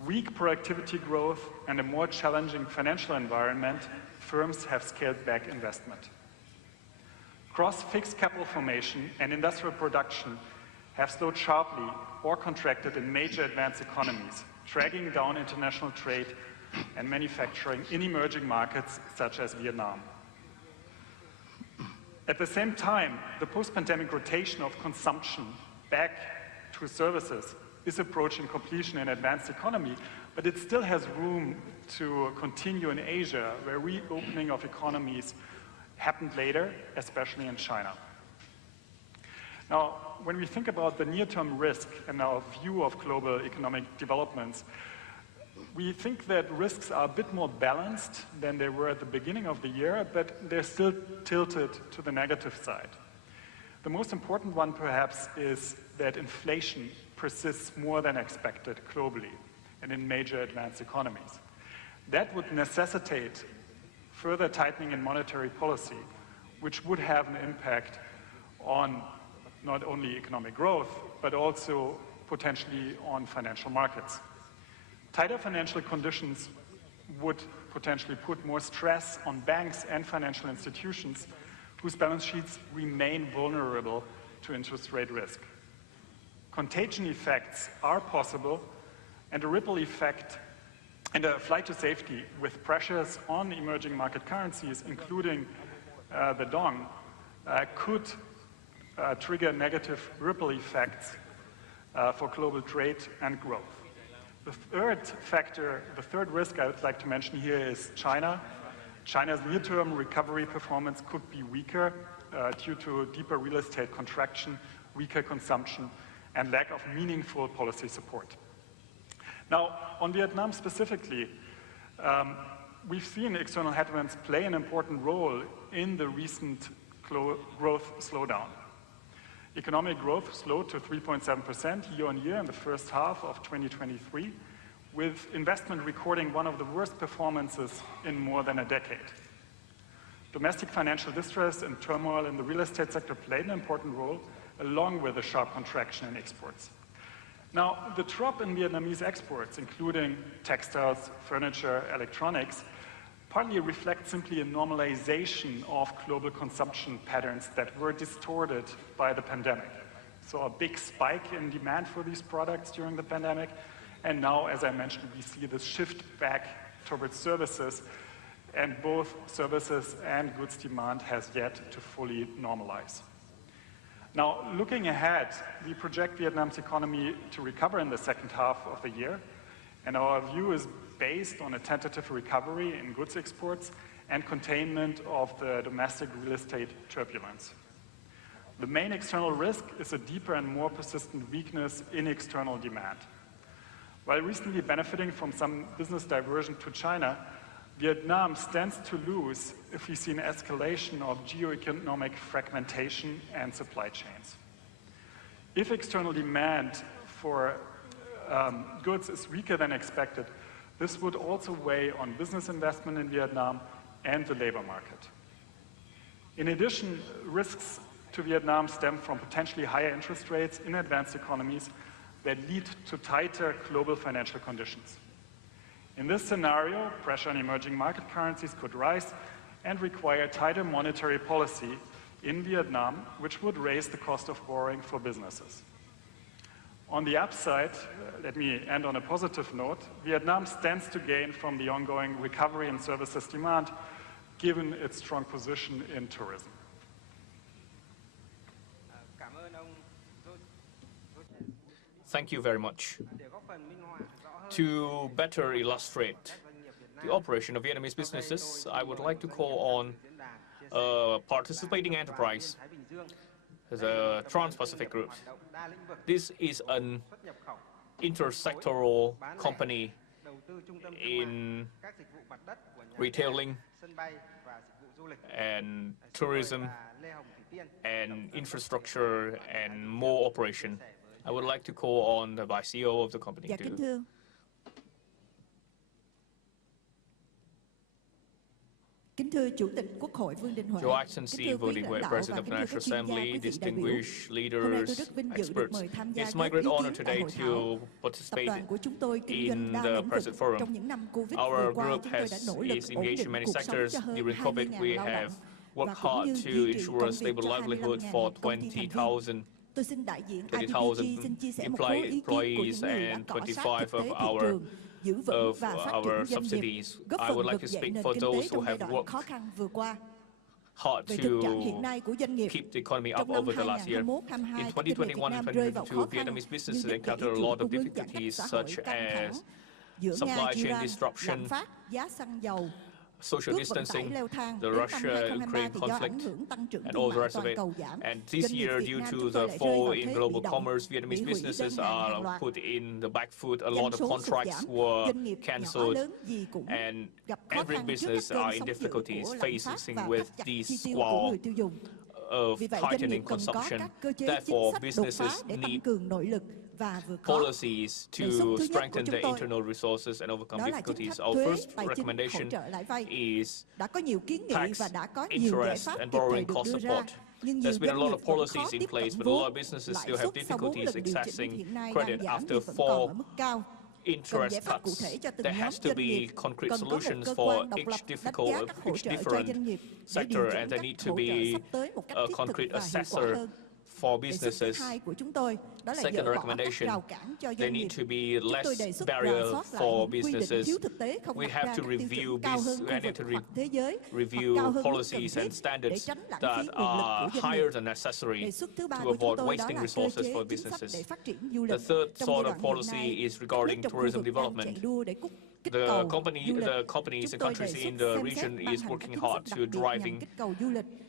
weak productivity growth, and a more challenging financial environment, firms have scaled back investment. Cross-fixed capital formation and industrial production have slowed sharply or contracted in major advanced economies, dragging down international trade and manufacturing in emerging markets such as Vietnam. At the same time, the post-pandemic rotation of consumption back to services is approaching completion in advanced economy, but it still has room to continue in Asia, where reopening of economies happened later, especially in China. Now, when we think about the near-term risk and our view of global economic developments, we think that risks are a bit more balanced than they were at the beginning of the year, but they're still tilted to the negative side. The most important one, perhaps, is that inflation persists more than expected globally and in major advanced economies. That would necessitate further tightening in monetary policy, which would have an impact on not only economic growth, but also potentially on financial markets. Tighter financial conditions would potentially put more stress on banks and financial institutions whose balance sheets remain vulnerable to interest rate risk. Contagion effects are possible, and a ripple effect and a flight to safety with pressures on emerging market currencies, including the Dong, could trigger negative ripple effects for global trade and growth. The third factor, the third risk I would like to mention here is China. China's near-term recovery performance could be weaker due to deeper real estate contraction, weaker consumption, and lack of meaningful policy support. Now, on Vietnam specifically, we've seen external headwinds play an important role in the recent growth slowdown. Economic growth slowed to 3.7% year-on-year in the first half of 2023, with investment recording one of the worst performances in more than a decade. Domestic financial distress and turmoil in the real estate sector played an important role, along with a sharp contraction in exports. Now, the drop in Vietnamese exports, including textiles, furniture, electronics, partly reflects simply a normalization of global consumption patterns that were distorted by the pandemic. So a big spike in demand for these products during the pandemic, and now, as I mentioned, we see this shift back towards services, and both services and goods demand has yet to fully normalize. Now, looking ahead, we project Vietnam's economy to recover in the second half of the year, and our view is based on a tentative recovery in goods exports and containment of the domestic real estate turbulence. The main external risk is a deeper and more persistent weakness in external demand. While recently benefiting from some business diversion to China, Vietnam stands to lose if we see an escalation of geo-economic fragmentation and supply chains. If external demand for goods is weaker than expected, this would also weigh on business investment in Vietnam and the labor market. In addition, risks to Vietnam stem from potentially higher interest rates in advanced economies that lead to tighter global financial conditions. In this scenario, pressure on emerging market currencies could rise and require tighter monetary policy in Vietnam, which would raise the cost of borrowing for businesses. On the upside, let me end on a positive note, Vietnam stands to gain from the ongoing recovery in services demand, given its strong position in tourism. Thank you very much. To better illustrate the operation of Vietnamese businesses, I would like to call on a participating enterprise as a Trans-Pacific group. This is an intersectoral company in retailing and tourism and infrastructure and more operation. I would like to call on the Vice CEO of the company to... Your Excellency, Vương Đình Huệ, President of the National Assembly, distinguished leaders, experts, it's my great honor today to participate in the President Forum. Our group is engaged in many sectors. During COVID, we have worked hard to ensure a stable livelihood for 20,000 employees and 25 of our subsidies. I would like to speak for those who have worked hard to keep the economy up over the last year. In 2021 and 2022, Vietnamese businesses encountered a lot of difficulties such as supply chain disruption, social distancing, the Russia-Ukraine conflict, and all the rest of it. And this year, due to the fall in global commerce, Vietnamese businesses are put in the back foot. A lot of contracts were cancelled, and every business are in difficulties facing with this squall of tightening consumption. Therefore, businesses need policies to strengthen the internal resources and overcome difficulties. Our first recommendation is tax, interest, and borrowing cost support. There's been a lot of policies in place, but a lot of businesses still have difficulties accessing credit after 4 interest cuts. There has to be concrete solutions for each different sector, and there need to be a concrete assessor for businesses. Second recommendation, there need to be less barrier for businesses. We have to review policies and standards that are higher than necessary to avoid wasting resources for businesses. The third sort of policy is regarding tourism development. The companies and countries in the region is working hard to driving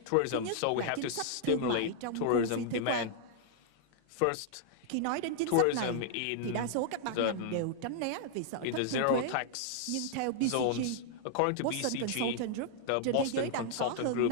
tourism, so we have to stimulate tourism demand. First, Khi nói đến chính sách tourism này in thì đa số các ban ngành đều tránh né vì sợ in thất the thu zero thuế. tax Nhưng theo zones. BCG, According to Boston BCG, Consulting Group, the trên thế giới Boston đang có Consulting hơn Group,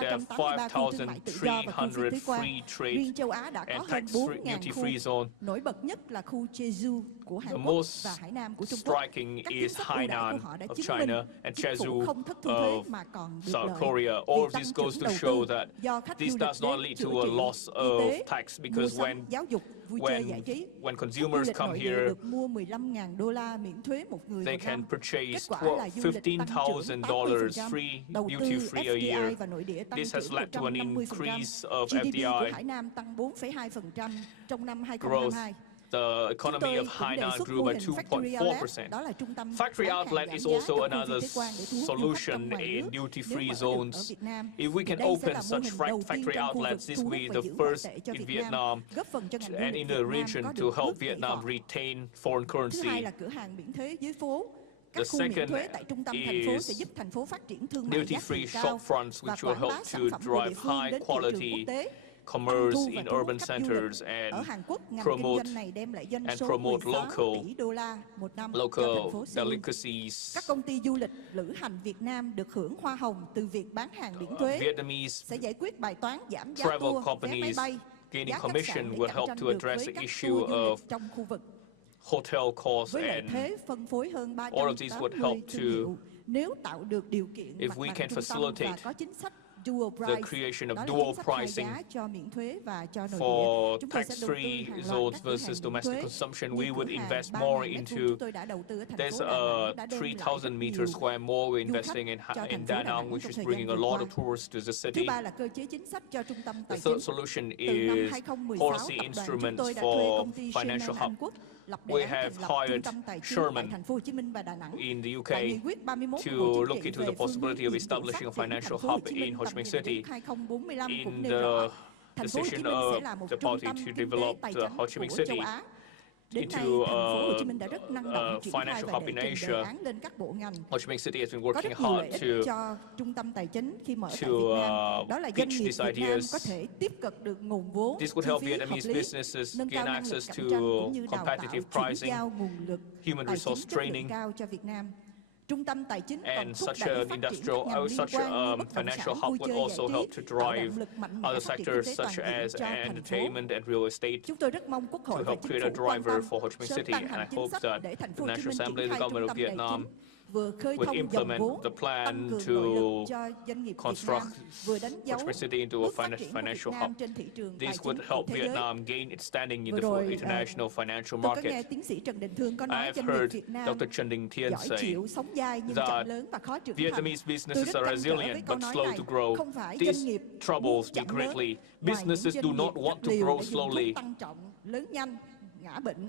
there are 5.383 khu thương mại tự do và khu phi 5,300 thuế quan. free trade Riêng châu Á đã có and hơn tax-free 4.000 duty-free khu. zone. Nổi bật nhất là khu Jeju của The Hàn Quốc most và Hải Nam của Trung Quốc. striking Các chính is sách ưu đãi của Hainan họ đã of chứng minh China and chính phủ Jeju không thất thu thuế of mà còn được South lợi. Korea. Việc All tăng this goes trưởng to đầu show tư that do khách this du does lịch not đến lead chữa to a trị, loss y of tế, tax mua because sắm, giáo dục, vui chơi giải trí. when Khách du consumers lịch come nội địa here, được mua $15.000 miễn thuế một người they một can năm. purchase Kết quả là du lịch tăng trưởng $15,000 80%, free đầu duty tư free a FDI year. và nội địa tăng This has trưởng led to an 150%. increase of GDP của FDI Hải Nam tăng 4,2% trong năm growth. 2022. The economy of Hainan grew by 2.4%. Factory outlet is also another solution in duty-free zones. If we can open such factory outlets, this will be the first in Vietnam and in the region to help Vietnam retain foreign currency. The second is duty-free shop fronts, which will help to drive high-quality commerce in urban centers and promote local delicacies. Các công ty du lịch lữ hành Việt Nam được hưởng hoa hồng từ việc bán hàng miễn thuế. Vietnamese Sẽ giải quyết bài toán giảm giá travel tour, vé máy companies bay, gaining giá khách commission sạn để will cạnh help tranh to được address với the các issue tour du of lịch trong khu vực. hotel costs Với lợi and thế phân phối hơn all of these would 380 help thương to, hiệu, nếu tạo được điều kiện if mặt we bằng can trung tâm facilitate và có chính sách dual the price, creation đó of là dual chính sách hai pricing giá cho miễn thuế và cho nội địa. for Chúng tôi sẽ đầu tư tax-free hàng loạt zones các cửa hàng versus miễn domestic thuế consumption. như We would cửa hàng invest 3.000 more mét vuông into. chúng tôi đã đầu tư ở thành There's phố Đà Nẵng đã đem lại 3,000 rất meters nhiều square more. We're du khách investing in cho thành in phố Da Đà Nang, Nẵng which trong is thời bringing a gian vừa lot qua. of tourists to the Thứ city. ba là cơ chế chính sách cho trung tâm The tài third chính. solution Từ năm is 2016, policy tập đoàn chúng instruments tôi đã thuê for công ty financial Hàn hub. Quốc lập đề We án have thành lập trung hired tâm tài chính Sherman tại thành phố Hồ Chí Minh và Đà Nẵng. in the UK Và nghị quyết 31 của to Bộ look Chính trị into về the phương hướng possibility of nhiệm vụ establishing a phát triển financial thành phố Hồ hub Chí in Minh Ho Chi tầm Minh nhìn City. đến 2045 cũng In nêu the rõ thành phố Hồ Chí decision Minh sẽ of là một the trung party tâm to kinh tế develop tài the chính Ho Chi Minh của City châu Á. Đến nay, into thành phố Hồ Chí Minh đã rất năng động triển khai financial và hub đệ in trình đề Asia. án lên các bộ ngành. Ho Chi Minh City has been Có working rất nhiều lợi hard ích to cho trung tâm tài chính khi mở tại to, Việt Nam. Đó là doanh pitch nghiệp these Việt Nam ideas. có thể tiếp cận được nguồn vốn, This would chi help phí hợp Vietnamese lý, businesses nâng cao gain năng lực access cạnh to tranh cũng như đào tạo, competitive chuyển pricing, giao nguồn lực human tài chính resource chất lượng training, cao cho Việt Nam. Trung tâm tài chính còn and thúc such đẩy an phát triển các industrial, ngành liên such quan như a bất động financial sản, hub vui would chơi also giải help trí, to tạo drive động lực mạnh mẽ other phát triển kinh sectors tế such toàn diện as cho thành phố. entertainment and real estate Chúng tôi rất mong Quốc hội to và help Chính create a phủ quan driver tâm for Ho Chi Minh sớm City. ban And I hành chính hope sách that để thành the phố Hồ Chí National Minh Assembly, triển the khai government trung of tâm tài Vietnam, chính, vừa khơi would thông dòng implement vốn, the plan tăng cường to nội lực cho doanh nghiệp Việt construct Nam, vừa đánh Ho dấu Chi Minh City into a bước phát triển của Việt financial Nam hub. trên thị trường tài This chính would của help thế giới. Vietnam gain its standing in Vừa the rồi, international financial tôi có nghe market. tiến sĩ Trần Đình Thương có nói I've doanh nghiệp heard Việt Nam Dr. Trần Đình Thiên giỏi say chịu, sống dai nhưng that chậm lớn và khó trưởng thành. Vietnamese Tôi businesses rất are trăn trở với resilient câu but nói slow này. to grow. Không phải This doanh nghiệp troubles me chậm lớn, greatly. ngoài những Businesses do doanh not nghiệp want rất to liều grow để dùng thuốc slowly. tăng trọng, lớn nhanh, ngã bệnh,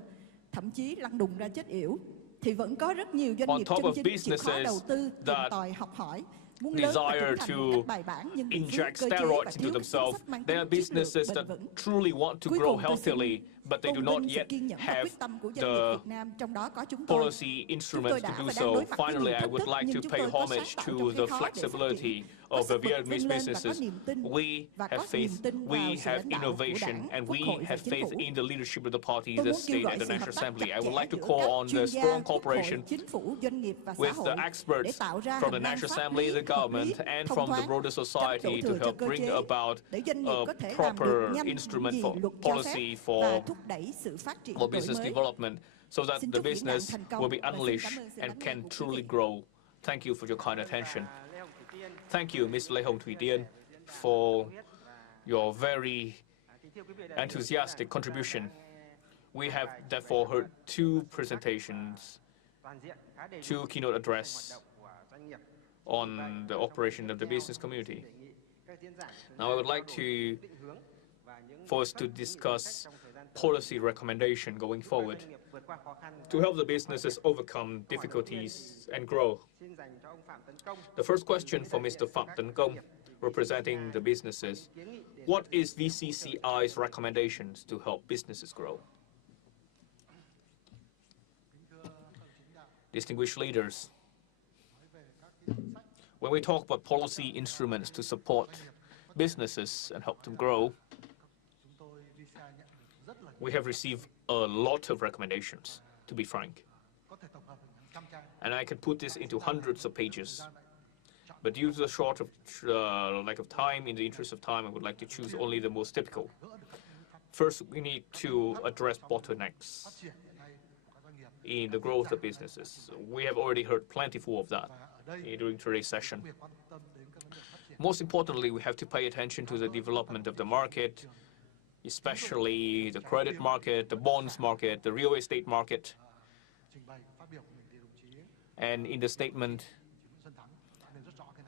thậm chí lăn đùng ra chết yểu, thì vẫn có rất nhiều doanh On nghiệp top chân of chính chịu khó đầu businesses tư, tìm that tòi, học hỏi, muốn lớn và desire trưởng thành một to cách bài bản nhưng bị thiếu inject cơ chế và steroids into thiếu các chính themselves. sách mang There tính are chiến lược businesses bền that vững. truly want to Cuối grow cùng tôi xin healthily, but they do tôn not vinh sự yet kiên nhẫn và have quyết tâm của doanh nghiệp the Việt Nam, trong đó có chúng tôi. policy Chúng instruments tôi to đã do và so. đang đối mặt với Finally, nhiều I thách would thức, like nhưng to chúng pay tôi có homage sáng tạo to trong the cái khó để phát flexibility triển, of có the sức bật Vietnamese vươn lên và có businesses. niềm tin We và have có niềm faith, tin vào we sự have lãnh đạo của innovation, Đảng, and Quốc we hội và have Chính faith phủ. in the leadership of the parties, Tôi the muốn kêu state gọi and the sự hợp National tác Assembly. chặt I would chẽ like to giữa call các on the chuyên gia, strong Quốc hội, cooperation Chính phủ, doanh nghiệp và xã with the hội để experts tạo ra from the hành lang National pháp Assembly, lý, the hợp government, lý, and thông from the thoáng, broader tránh society đổ to thừa cho help cơ bring chế about để doanh nghiệp a có thể làm được proper nhanh instrument những for gì luật cho phép policy và for thúc đẩy sự phát triển for đổi business mới. development so that Xin the chúc diễn đàn business thành công will be và xin unleashed cảm ơn sự and lắng nghe can của quý truly vị. grow. Thank you for your kind attention. Thank you, Ms. Lê Hồng Thủy Tiên, for your very enthusiastic contribution. We have therefore heard two presentations, two keynote address on the operation of the business community. Now I would like for us to discuss policy recommendation going forward to help the businesses overcome difficulties and grow. The first question for Mr. Phạm Tấn Công, representing the businesses. What is VCCI's recommendations to help businesses grow? Distinguished leaders, when we talk about policy instruments to support businesses and help them grow, We have received a lot of recommendations, to be frank. And I can put this into hundreds of pages. But due to the short of lack of time, in the interest of time, I would like to choose only the most typical. First, we need to address bottlenecks in the growth of businesses. We have already heard plentiful of that during today's session. Most importantly, we have to pay attention to the development of the market, especially the credit market, the bonds market, the real estate market. And in the statement,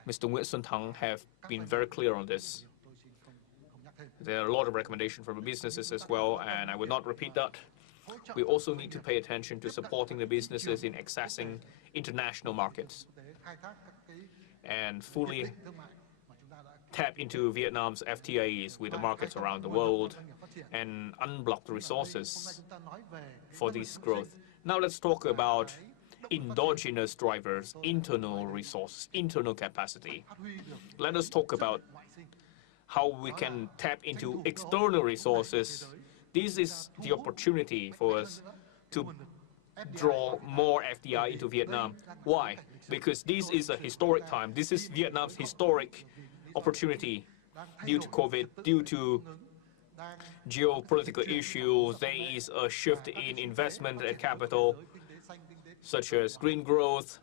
Mr. Nguyễn Xuân Thắng have been very clear on this. There are a lot of recommendations from the businesses as well, and I will not repeat that. We also need to pay attention to supporting the businesses in accessing international markets and fully tap into Vietnam's FTAs with the markets around the world and unblock the resources for this growth. Now let's talk about endogenous drivers, internal resources, internal capacity. Let us talk about how we can tap into external resources. This is the opportunity for us to draw more FDI into Vietnam. Why? Because this is a historic time. This is Vietnam's historic opportunity due to COVID, due to geopolitical issues. There is a shift in investment and capital, such as green growth,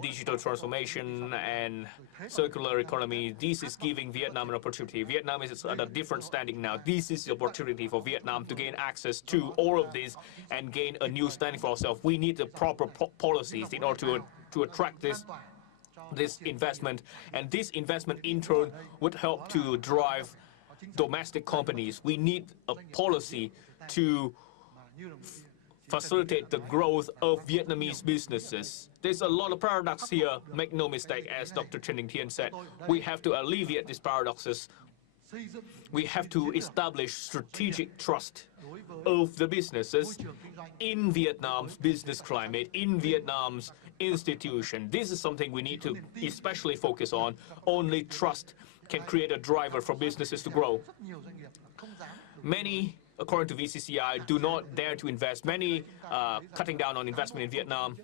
digital transformation, and circular economy. This is giving Vietnam an opportunity. Vietnam is at a different standing now. This is the opportunity for Vietnam to gain access to all of this and gain a new standing for ourselves. We need the proper policies in order to attract this investment, and this investment in turn would help to drive domestic companies. We need a policy to facilitate the growth of Vietnamese businesses. There's a lot of paradox here. Make no mistake, as Dr. Trinh Thien said, we have to alleviate these paradoxes. We have to establish strategic trust of the businesses in Vietnam's business climate, in Vietnam's institution. This is something we need to especially focus on. Only trust can create a driver for businesses to grow. Many, according to VCCI, do not dare to invest. Many cutting down on investment in Vietnam,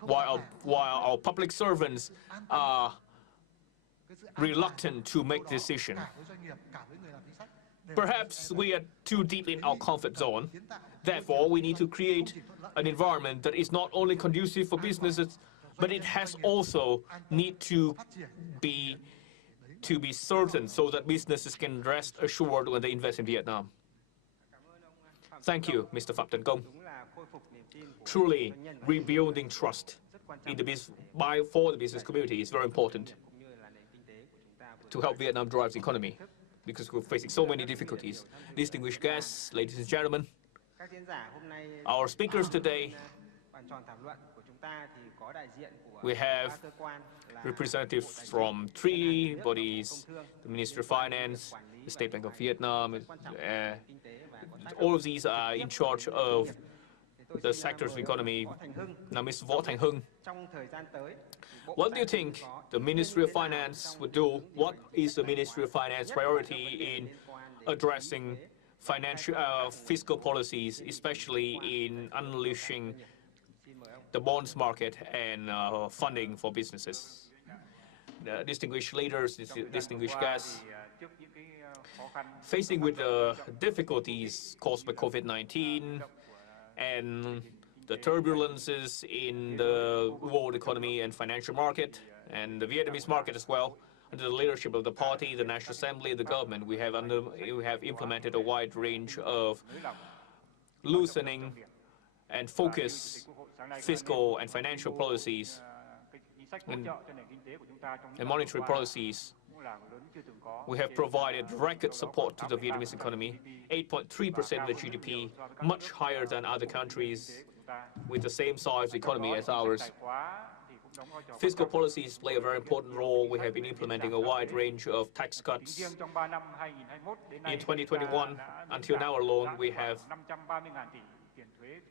while our public servants are reluctant to make decisions. Perhaps we are too deep in our comfort zone. Therefore, we need to create an environment that is not only conducive for businesses, but it has also need to be certain so that businesses can rest assured when they invest in Vietnam. Thank you, Mr. Phạm Tấn Công. Truly, rebuilding trust in for the business community is very important to help Vietnam drive the economy, because we're facing so many difficulties. Distinguished guests, ladies and gentlemen, our speakers today, we have representatives from 3 bodies: the Ministry of Finance, the State Bank of Vietnam. All of these are in charge of the sectors of economy. Now, Ms. Võ Thành Hưng, what do you think the Ministry of Finance would do? What is the Ministry of Finance priority in addressing fiscal policies, especially in unleashing the bonds market and funding for businesses? Distinguished leaders, distinguished guests, facing with the difficulties caused by COVID-19 and the turbulences in the world economy and financial market, and the Vietnamese market as well, under the leadership of the party, the National Assembly, the government, we have implemented a wide range of loosening and focus fiscal and financial policies and monetary policies. We have provided record support to the Vietnamese economy, 8.3% of the GDP, much higher than other countries with the same size economy as ours. Fiscal policies play a very important role. We have been implementing a wide range of tax cuts. In 2021, until now alone, we have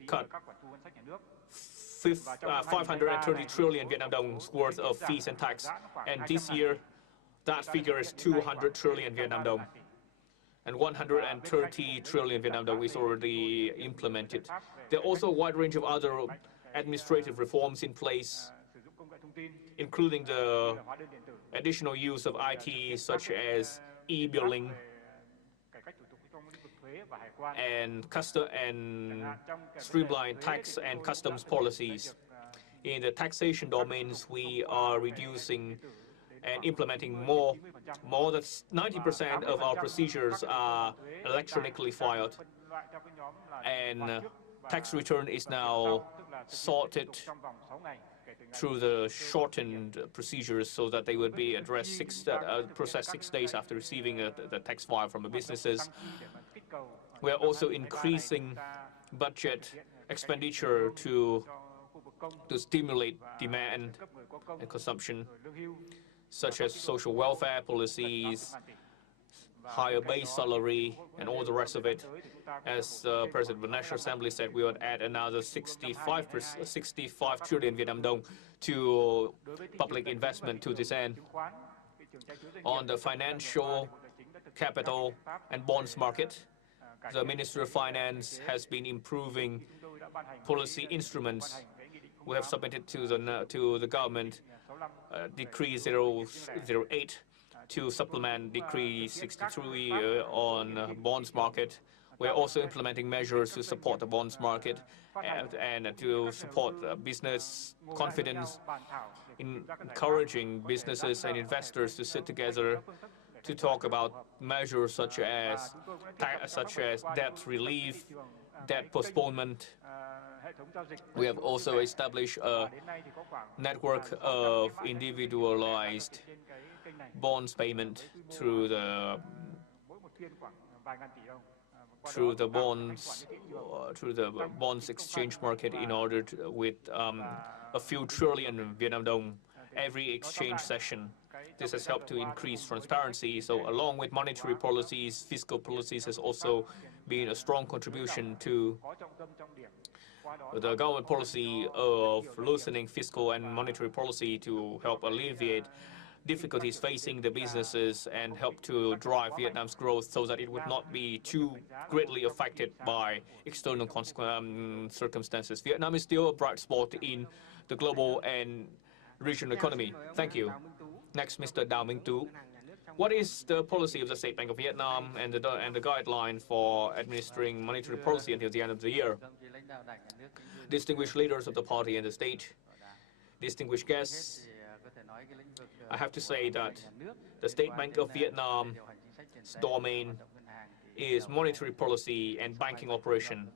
cut 530 trillion Vietnam dongs worth of fees and tax, and this year that figure is 200 trillion Vietnam dong. and 130 trillion Vietnam dong is already implemented. There are also a wide range of other administrative reforms in place, including the additional use of IT, such as e-billing and streamlined tax and customs policies. In the taxation domains, we are reducing and implementing more than 90% of our procedures are electronically filed, and tax return is now sorted through the shortened procedures so that they would be processed 6 days after receiving the tax file from the businesses. We are also increasing budget expenditure to stimulate demand and consumption, such as social welfare policies, higher base salary, and all the rest of it. As the President of the National Assembly said, we would add another 65 trillion Vietnam dong to public investment to this end. On the financial, capital, and bonds market, the Ministry of Finance has been improving policy instruments. We have submitted to the government Decree 008 to supplement Decree 63 on bonds market. We're also implementing measures to support the bonds market and to support business confidence, encouraging businesses and investors to sit together to talk about measures such as debt relief, debt postponement. We have also established a network of individualized bonds payment through the bonds exchange market in order to, with a few trillion Vietnam dong every exchange session. This has helped to increase transparency. So along with monetary policies, fiscal policies has also been a strong contribution to the government policy of loosening fiscal and monetary policy to help alleviate difficulties facing the businesses and help to drive Vietnam's growth so that it would not be too greatly affected by external circumstances. Vietnam is still a bright spot in the global and regional economy. Thank you. Next, Mr. Đào Minh Tú. What is the policy of the State Bank of Vietnam and the guideline for administering monetary policy until the end of the year? Distinguished leaders of the party and the state, distinguished guests, I have to say that the State Bank of Vietnam's domain is monetary policy and banking operation.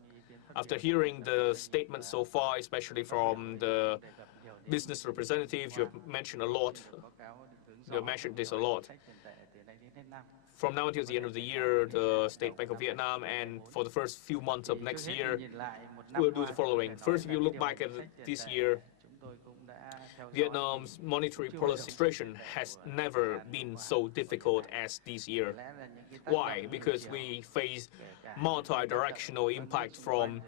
After hearing the statements so far, especially from the business representatives, you have mentioned a lot. You have mentioned this a lot. From now until the end of the year, the State Bank of Vietnam and for the first few months of next year, will do the following. First, if you look back at this year, Vietnam's monetary policy administration has never been so difficult as this year. Why? Because we face multi-directional impact from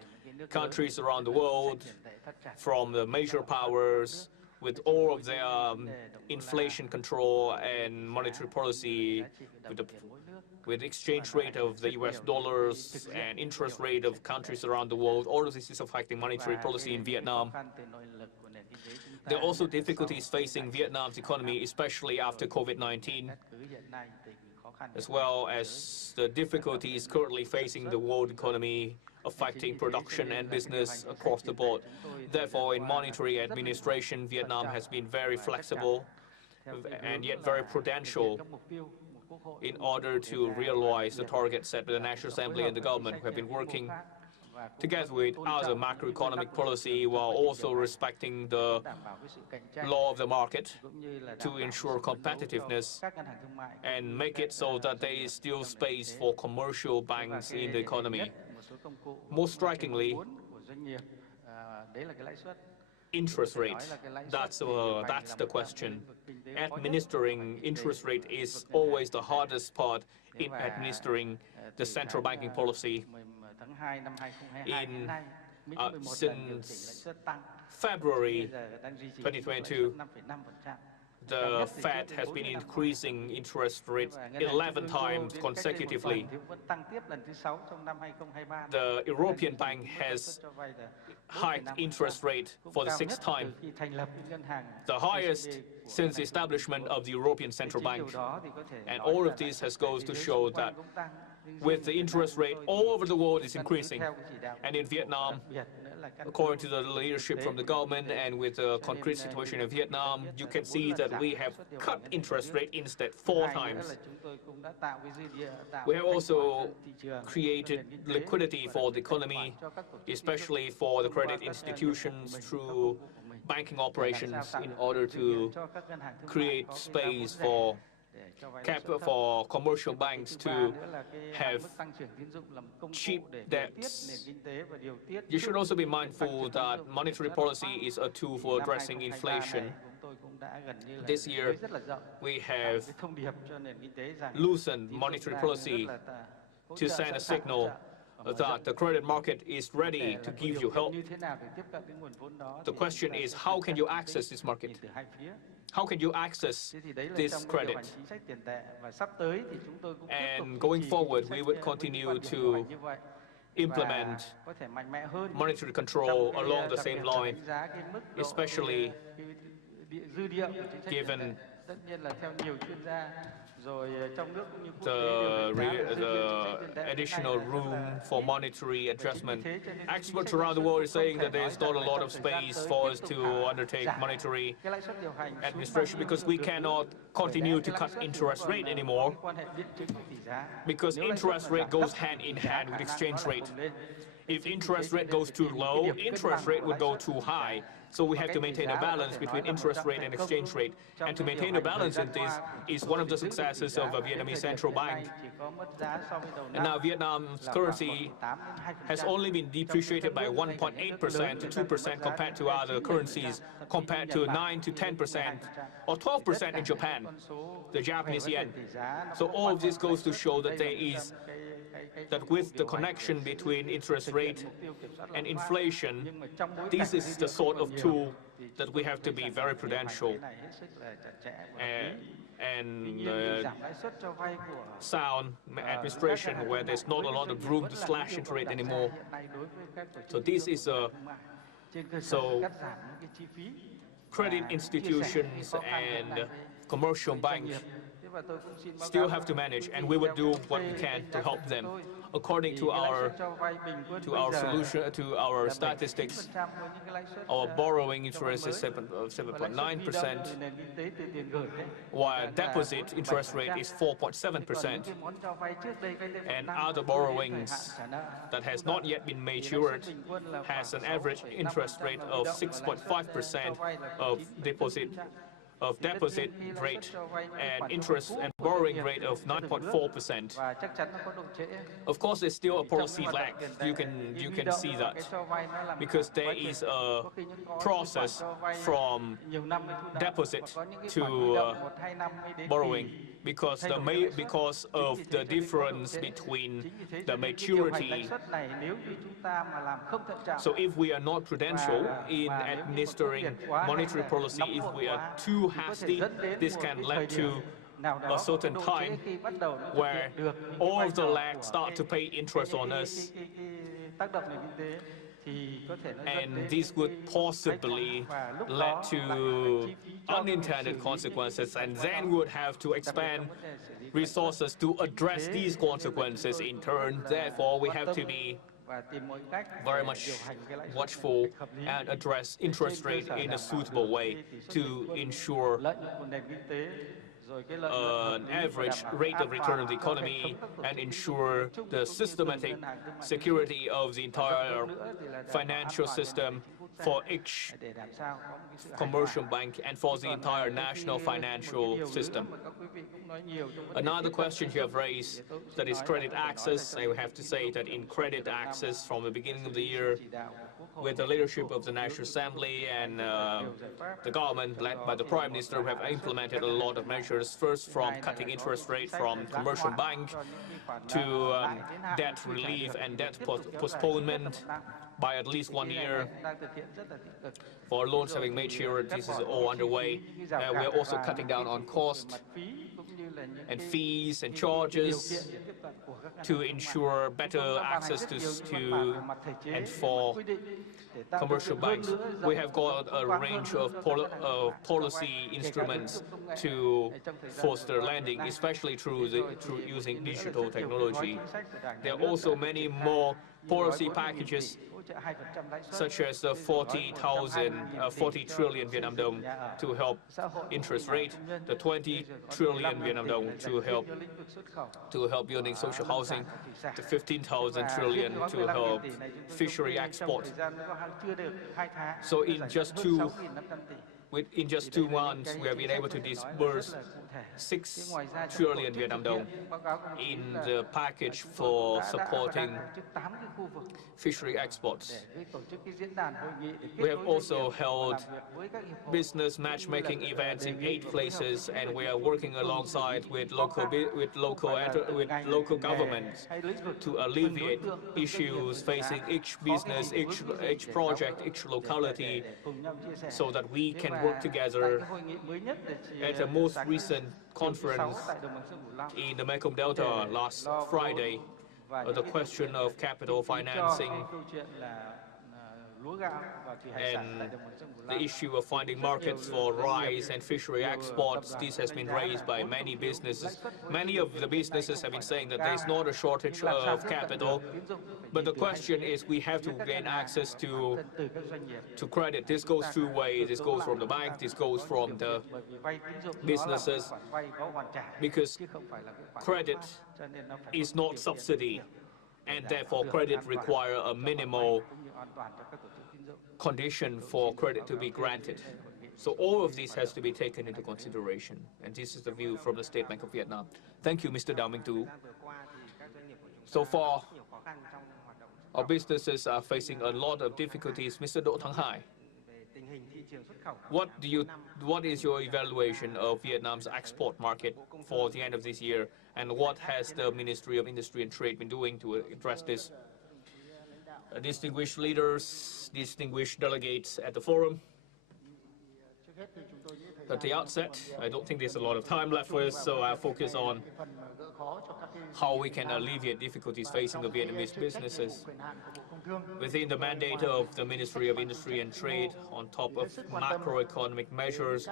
countries around the world, from the major powers, with all of their inflation control and monetary policy, with exchange rate of the US dollars and interest rate of countries around the world. All of this is affecting monetary policy in Vietnam. There are also difficulties facing Vietnam's economy, especially after COVID-19, as well as the difficulties currently facing the world economy, affecting production and business across the board. Therefore, in monetary administration, Vietnam has been very flexible and yet very prudential in order to realize the target set by the National Assembly and the government. We have been working together with other macroeconomic policy while also respecting the law of the market to ensure competitiveness and make it so that there is still space for commercial banks in the economy. Most strikingly, interest rate, that's the question. Administering interest rate is always the hardest part in administering the central banking policy. Since February 2022, the Fed has been increasing interest rates 11 times consecutively. The European Bank has hiked interest rate for the 6th time, the highest since the establishment of the European Central Bank. And all of this goes to show that with the interest rate all over the world is increasing, and in Vietnam, according to the leadership from the government and with the concrete situation in Vietnam, you can see that we have cut interest rate instead 4 times. We have also created liquidity for the economy, especially for the credit institutions through banking operations in order to create space for commercial banks to have cheap debts. You should also be mindful that monetary policy is a tool for addressing inflation. This year, we have loosened monetary policy to send a signal that the credit market is ready to give you help. The question is, how can you access this market? How can you access this credit? And going forward, we would continue to implement monetary control along the same line, especially given the additional room for monetary adjustment. Experts around the world are saying that there is not a lot of space for us to undertake monetary administration because we cannot continue to cut interest rate anymore, because interest rate goes hand in hand with exchange rate. If interest rate goes too low, interest rate would go too high. So we have to maintain a balance between interest rate and exchange rate. And to maintain a balance in this is one of the successes of the Vietnamese Central Bank. And now Vietnam's currency has only been depreciated by 1.8% to 2% compared to other currencies, compared to 9 to 10% or 12% in Japan, the Japanese yen. So all of this goes to show that that with the connection between interest rate and inflation, this is the sort of tool that we have to be very prudential and sound administration, where there's not a lot of room to slash interest rate anymore. So this is credit institutions and commercial banks still have to manage, and we would do what we can to help them. According to our statistics, our borrowing interest is 7.9%, while deposit interest rate is 4.7%, and other borrowings that has not yet been matured has an average interest rate of 6.5% of deposit rate, and interest and borrowing rate of 9.4%. Of course, there's still a policy lag. You can see that, because there is a process from deposit to borrowing, because of the difference between the maturity. So if we are not prudential in administering monetary policy, if we are too hasty, this can lead to a certain time where all of the lags start to pay interest on us, and this would possibly lead to unintended consequences, and then would have to expand resources to address these consequences in turn. Therefore, we have to be very much watchful and address interest rate in a suitable way to ensure an average rate of return of the economy and ensure the systematic security of the entire financial system for each commercial bank and for the entire national financial system. Another question you have raised, that is credit access. I would have to say that in credit access, from the beginning of the year, with the leadership of the National Assembly and the government led by the Prime Minister, we have implemented a lot of measures, first from cutting interest rate from commercial bank to debt relief and debt postponement, by at least 1 year. For loans having matured, this is all underway. We are also cutting down on cost and fees and charges to ensure better access to and for commercial banks. We have got a range of policy instruments to foster lending, especially through using digital technology. There are also many more policy packages, such as the 40 trillion Vietnam dong to help interest rate, the 20 trillion Vietnam dong to help building social housing, the 15,000 trillion to help fishery export. So in just 2 months, we have been able to disburse 6 trillion Vietnam dong in the package for supporting fishery exports. We have also held business matchmaking events in 8 places, and we are working alongside with local governments to alleviate issues facing each business, each project, each locality, so that we can work together. At the most recent conference in the Mekong Delta last Friday, the question of capital financing and the issue of finding markets for rice and fishery exports, this has been raised by many businesses. Many of the businesses have been saying that there is not a shortage of capital, but the question is we have to gain access to credit. This goes 2 ways. This goes from the bank, this goes from the businesses, because credit is not subsidy, and therefore credit requires a minimal condition for credit to be granted. So all of this has to be taken into consideration, and this is the view from the State Bank of Vietnam. Thank you, Mr. Đào Minh Tú. So far, our businesses are facing a lot of difficulties. Mr. Đỗ Thắng Hải, what is your evaluation of Vietnam's export market for the end of this year, and what has the Ministry of Industry and Trade been doing to address this? Distinguished leaders, distinguished delegates at the forum, at the outset, I don't think there's a lot of time left for us, so I'll focus on how we can alleviate difficulties facing the Vietnamese businesses. Within the mandate of the Ministry of Industry and Trade, on top of macroeconomic measures,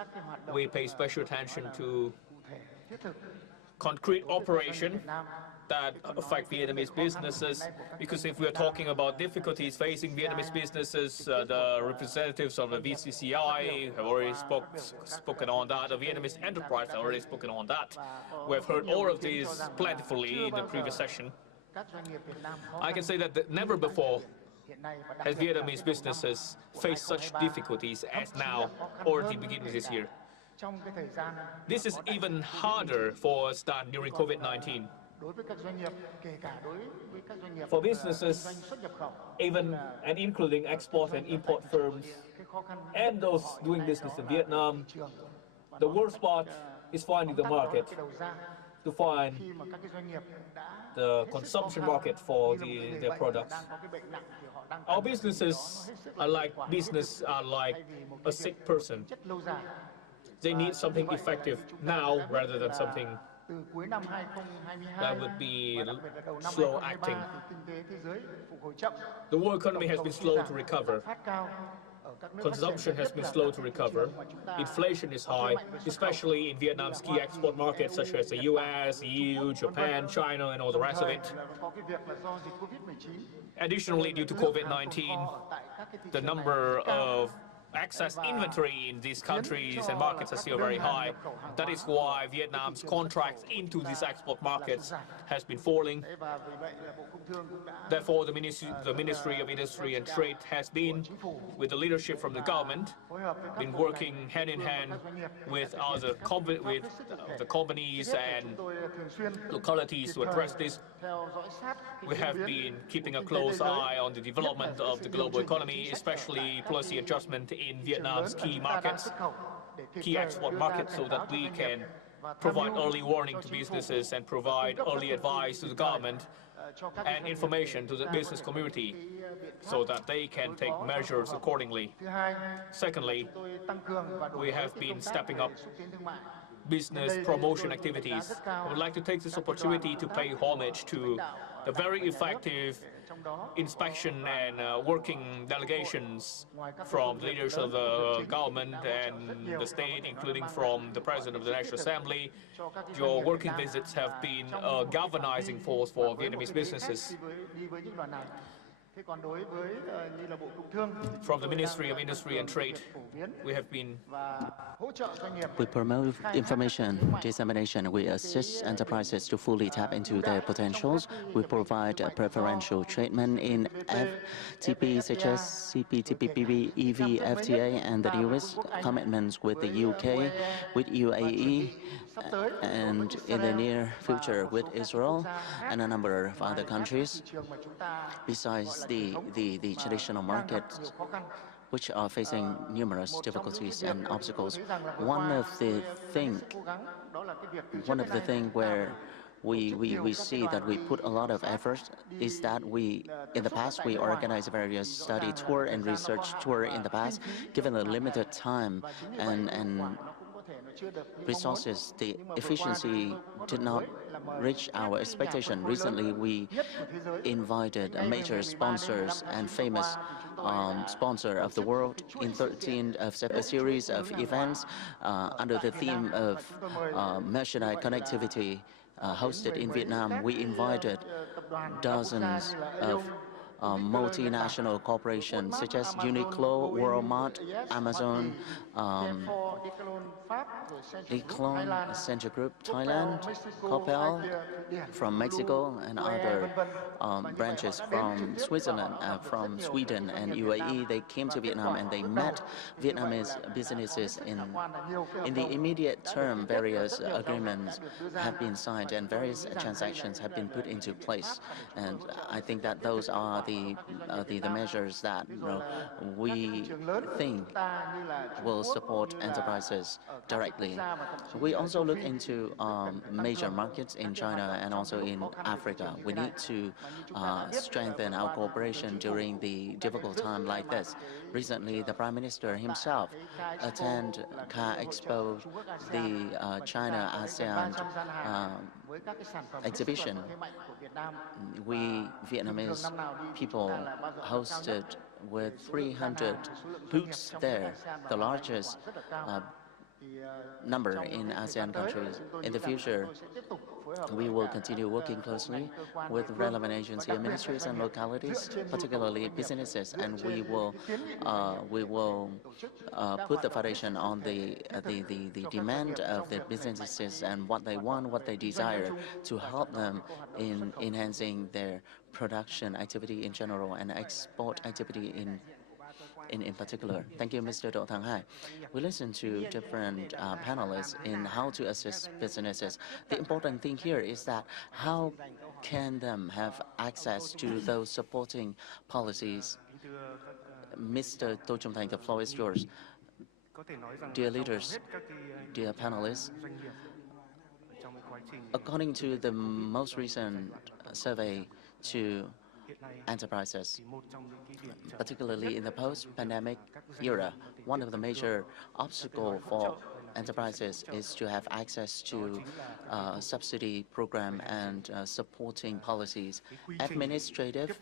we pay special attention to concrete operation that affect Vietnamese businesses, because if we're talking about difficulties facing Vietnamese businesses, the representatives of the VCCI have already spoken on that, the Vietnamese enterprise have already spoken on that. We've heard all of these plentifully in the previous session. I can say that never before has Vietnamese businesses faced such difficulties as now, or at the beginning of this year. This is even harder for us than during COVID-19. For businesses, even and including export and import firms, and those doing business in Vietnam, the worst part is finding the market, to find the consumption market for their products. Our businesses are like a sick person. They need something effective now rather than something that would be slow acting. The world economy has been slow to recover. Consumption has been slow to recover. Inflation is high, especially in Vietnam's key export markets such as the US, EU, Japan, China, and all the rest of it. Additionally, due to COVID-19, the number of excess inventory in these countries and markets are still very high. That is why Vietnam's contracts into these export markets has been falling. Therefore, the Ministry of Industry and Trade has been, with the leadership from the government, been working hand in hand with the companies and localities to address this. We have been keeping a close eye on the development of the global economy, especially policy adjustment in Vietnam's key markets, key export markets, so that we can provide early warning to businesses and provide early advice to the government and information to the business community so that they can take measures accordingly. Secondly, we have been stepping up business promotion activities. I would like to take this opportunity to pay homage to the very effective inspection and working delegations from the leaders of the government and the state, including from the President of the National Assembly. Your working visits have been a galvanizing force for Vietnamese businesses. From the Ministry of Industry and Trade, we have been... We promote information dissemination. We assist enterprises to fully tap into their potentials. We provide preferential treatment in FTP such as CPTPP, EV, FTA, and the newest commitments with the UK, with UAE, and in the near future with Israel and a number of other countries. Besides the traditional markets, which are facing numerous difficulties and obstacles. One of the things where we see that we put a lot of effort is that in the past, we organized various study tour and research tour in the past. Given the limited time and resources, the efficiency did not reach our expectation. Recently, we invited major sponsors and famous sponsor of the world in 13 of a series of events under the theme of merchandise connectivity hosted in Vietnam. We invited dozens of multinational corporations such as Uniqlo, Walmart, Amazon, Declone, Center Group, Thailand, Coppel from Mexico, and other branches from Switzerland, from Sweden and UAE. They came to Vietnam and they met Vietnamese businesses. In the immediate term, various agreements have been signed and various transactions have been put into place. And I think that those are the measures that we think will support enterprises directly. We also look into major markets in China and also in Africa. We need to strengthen our cooperation during the difficult time like this. Recently, the Prime Minister himself attended CAR Expo, the China-ASEAN exhibition. We Vietnamese people hosted with 300 booths there, the largest number in ASEAN countries. In the future, we will continue working closely with relevant agencies and ministries and localities, particularly businesses, and we will put the foundation on the demand of the businesses and what they want, what they desire, to help them in enhancing their production activity in general and export activity in particular. Thank you, Mr. Do Thang Hai. We listened to different panelists in how to assist businesses. The important thing here is that how can them have access to those supporting policies? Mr. Do Chung Thang, the floor is yours. Dear leaders, dear panelists, according to the most recent survey to enterprises, particularly in the post-pandemic era, one of the major obstacles for enterprises is to have access to subsidy program and supporting policies. Administrative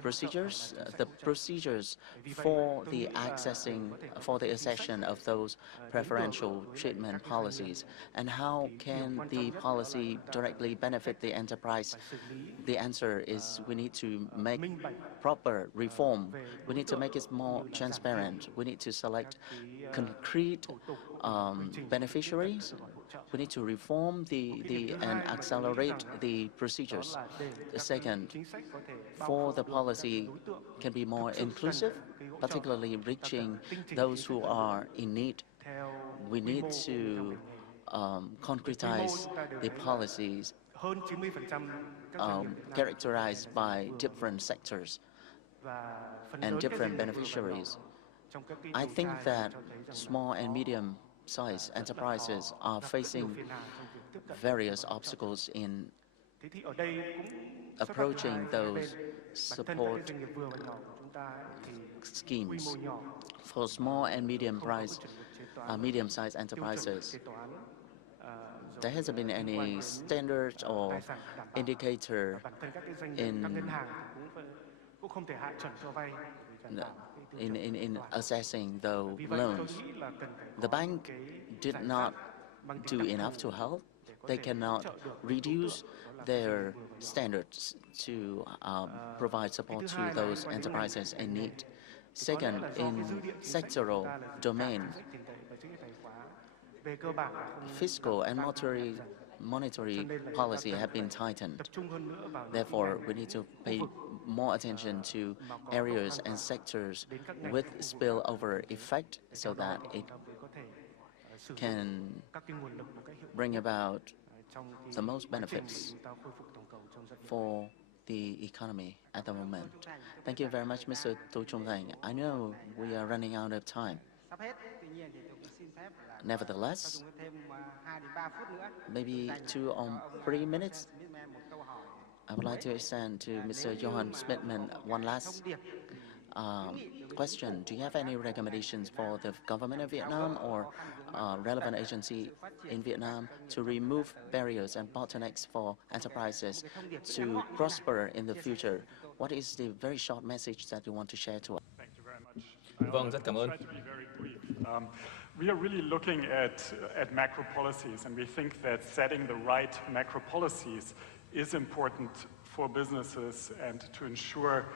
procedures, the procedures for the accession of those preferential treatment policies, and how can the policy directly benefit the enterprise? The answer is we need to make proper reform. We need to make it more transparent. We need to select concrete beneficiaries. We need to reform and accelerate the procedures. The second, for the policy can be more inclusive, particularly reaching those who are in need. We need to concretize the policies characterized by different sectors and different beneficiaries. I think that small and medium-sized enterprises are facing various obstacles in approaching those support schemes for small and medium-sized enterprises. There hasn't been any standard or indicator in assessing the loans. The bank did not do enough to help. They cannot reduce their standards to provide support to those enterprises in need. Second, in sectoral domain, fiscal and monetary policy have been tightened. Therefore, we need to pay more attention to areas and sectors with spillover effect so that it can bring about the most benefits for the economy at the moment. Thank you very much, Mr. To Chung Thang. I know we are running out of time. Nevertheless, maybe 2 or 3 minutes. I would like to extend to Mr. Johan Smithman one last question. Do you have any recommendations for the government of Vietnam or relevant agency in Vietnam to remove barriers and bottlenecks for enterprises to prosper in the future? What is the very short message that you want to share to us? Thank you very much. Vâng, rất cảm ơn. Try to be very brief. We are really looking at macro policies, and we think that setting the right macro policies is important for businesses and to ensure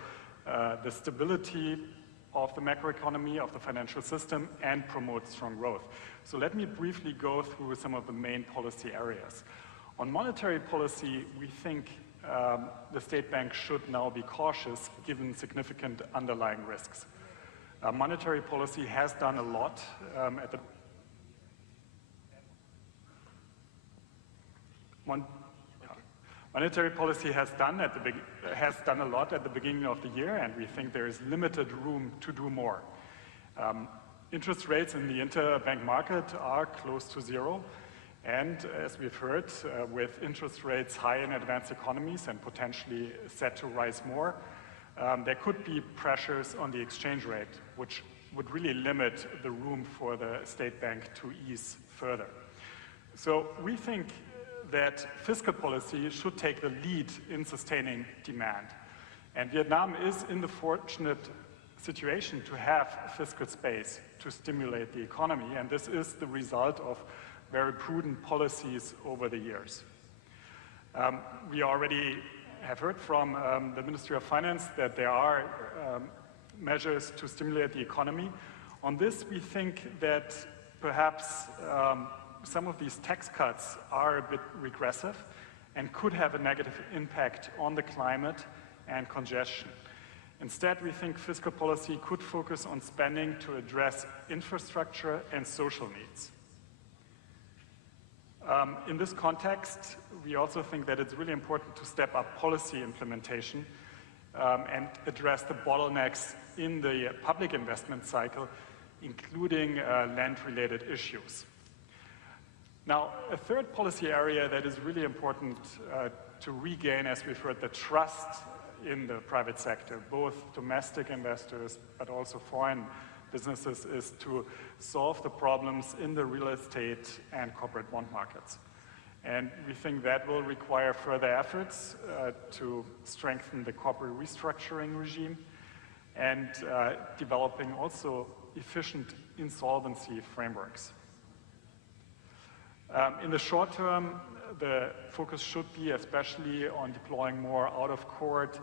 the stability of the macroeconomy, of the financial system, and promote strong growth. So let me briefly go through some of the main policy areas. On monetary policy, we think the state bank should now be cautious given significant underlying risks. Monetary policy has done a lot Monetary policy has done a lot at the beginning of the year, and we think there is limited room to do more. Interest rates in the interbank market are close to zero, and as we've heard, with interest rates high in advanced economies and potentially set to rise more, there could be pressures on the exchange rate, which would really limit the room for the state bank to ease further. So we think that fiscal policy should take the lead in sustaining demand. And Vietnam is in the fortunate situation to have fiscal space to stimulate the economy, and this is the result of very prudent policies over the years. We already have heard from the Ministry of Finance that there are measures to stimulate the economy. On this, we think that perhaps some of these tax cuts are a bit regressive and could have a negative impact on the climate and congestion. Instead, we think fiscal policy could focus on spending to address infrastructure and social needs. In this context, we also think that it's really important to step up policy implementation and address the bottlenecks in the public investment cycle, including land-related issues. Now, a third policy area that is really important to regain, as we've heard, the trust in the private sector, both domestic investors but also foreign businesses, is to solve the problems in the real estate and corporate bond markets. And we think that will require further efforts to strengthen the corporate restructuring regime and developing also efficient insolvency frameworks. In the short term, the focus should be especially on deploying more out-of-court,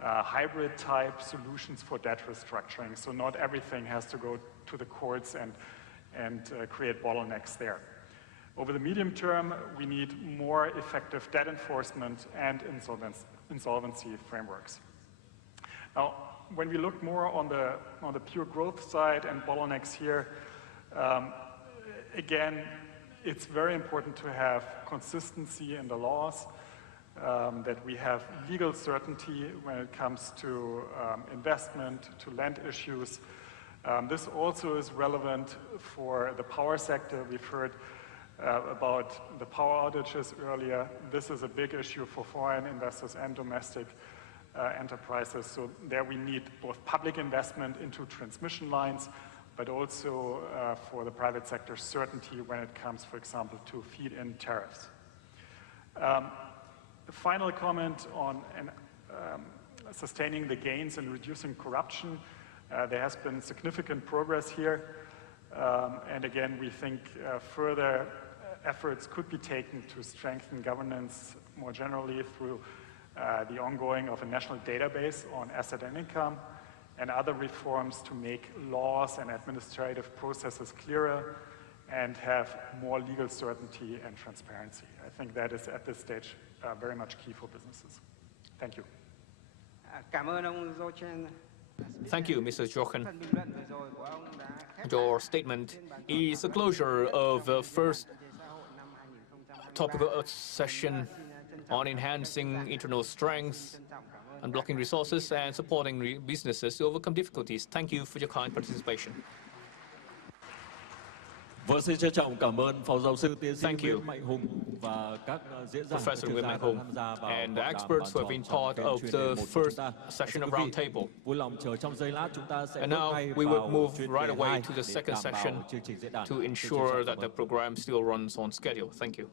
hybrid-type solutions for debt restructuring. So not everything has to go to the courts and create bottlenecks there. Over the medium term, we need more effective debt enforcement and insolvency frameworks. Now, when we look more on the pure growth side and bottlenecks here, again, it's very important to have consistency in the laws, that we have legal certainty when it comes to investment, to land issues. This also is relevant for the power sector. We've heard about the power outages earlier. This is a big issue for foreign investors and domestic enterprises. So there we need both public investment into transmission lines, but also for the private sector certainty when it comes, for example, to feed-in tariffs. The final comment on sustaining the gains and reducing corruption. There has been significant progress here. And again, we think further efforts could be taken to strengthen governance more generally through the ongoing of a national database on asset and income and other reforms to make laws and administrative processes clearer and have more legal certainty and transparency. I think that is at this stage very much key for businesses. Thank you. Thank you, Mr. Jochen. Your statement is the closure of the first topic session on enhancing internal strength, unblocking resources, and supporting businesses to overcome difficulties. Thank you for your kind participation. Vâng, xin trân trọng cảm ơn Phó Giáo sư Tiến sĩ Nguyễn Mạnh Hùng và các diễn giả Professor Nguyễn Mạnh Hùng and the experts who have been part of the first session of roundtable. Vui lòng chờ trong giây lát chúng ta sẽ And now we will move right away to the second session to ensure that the program still runs on schedule. Thank you.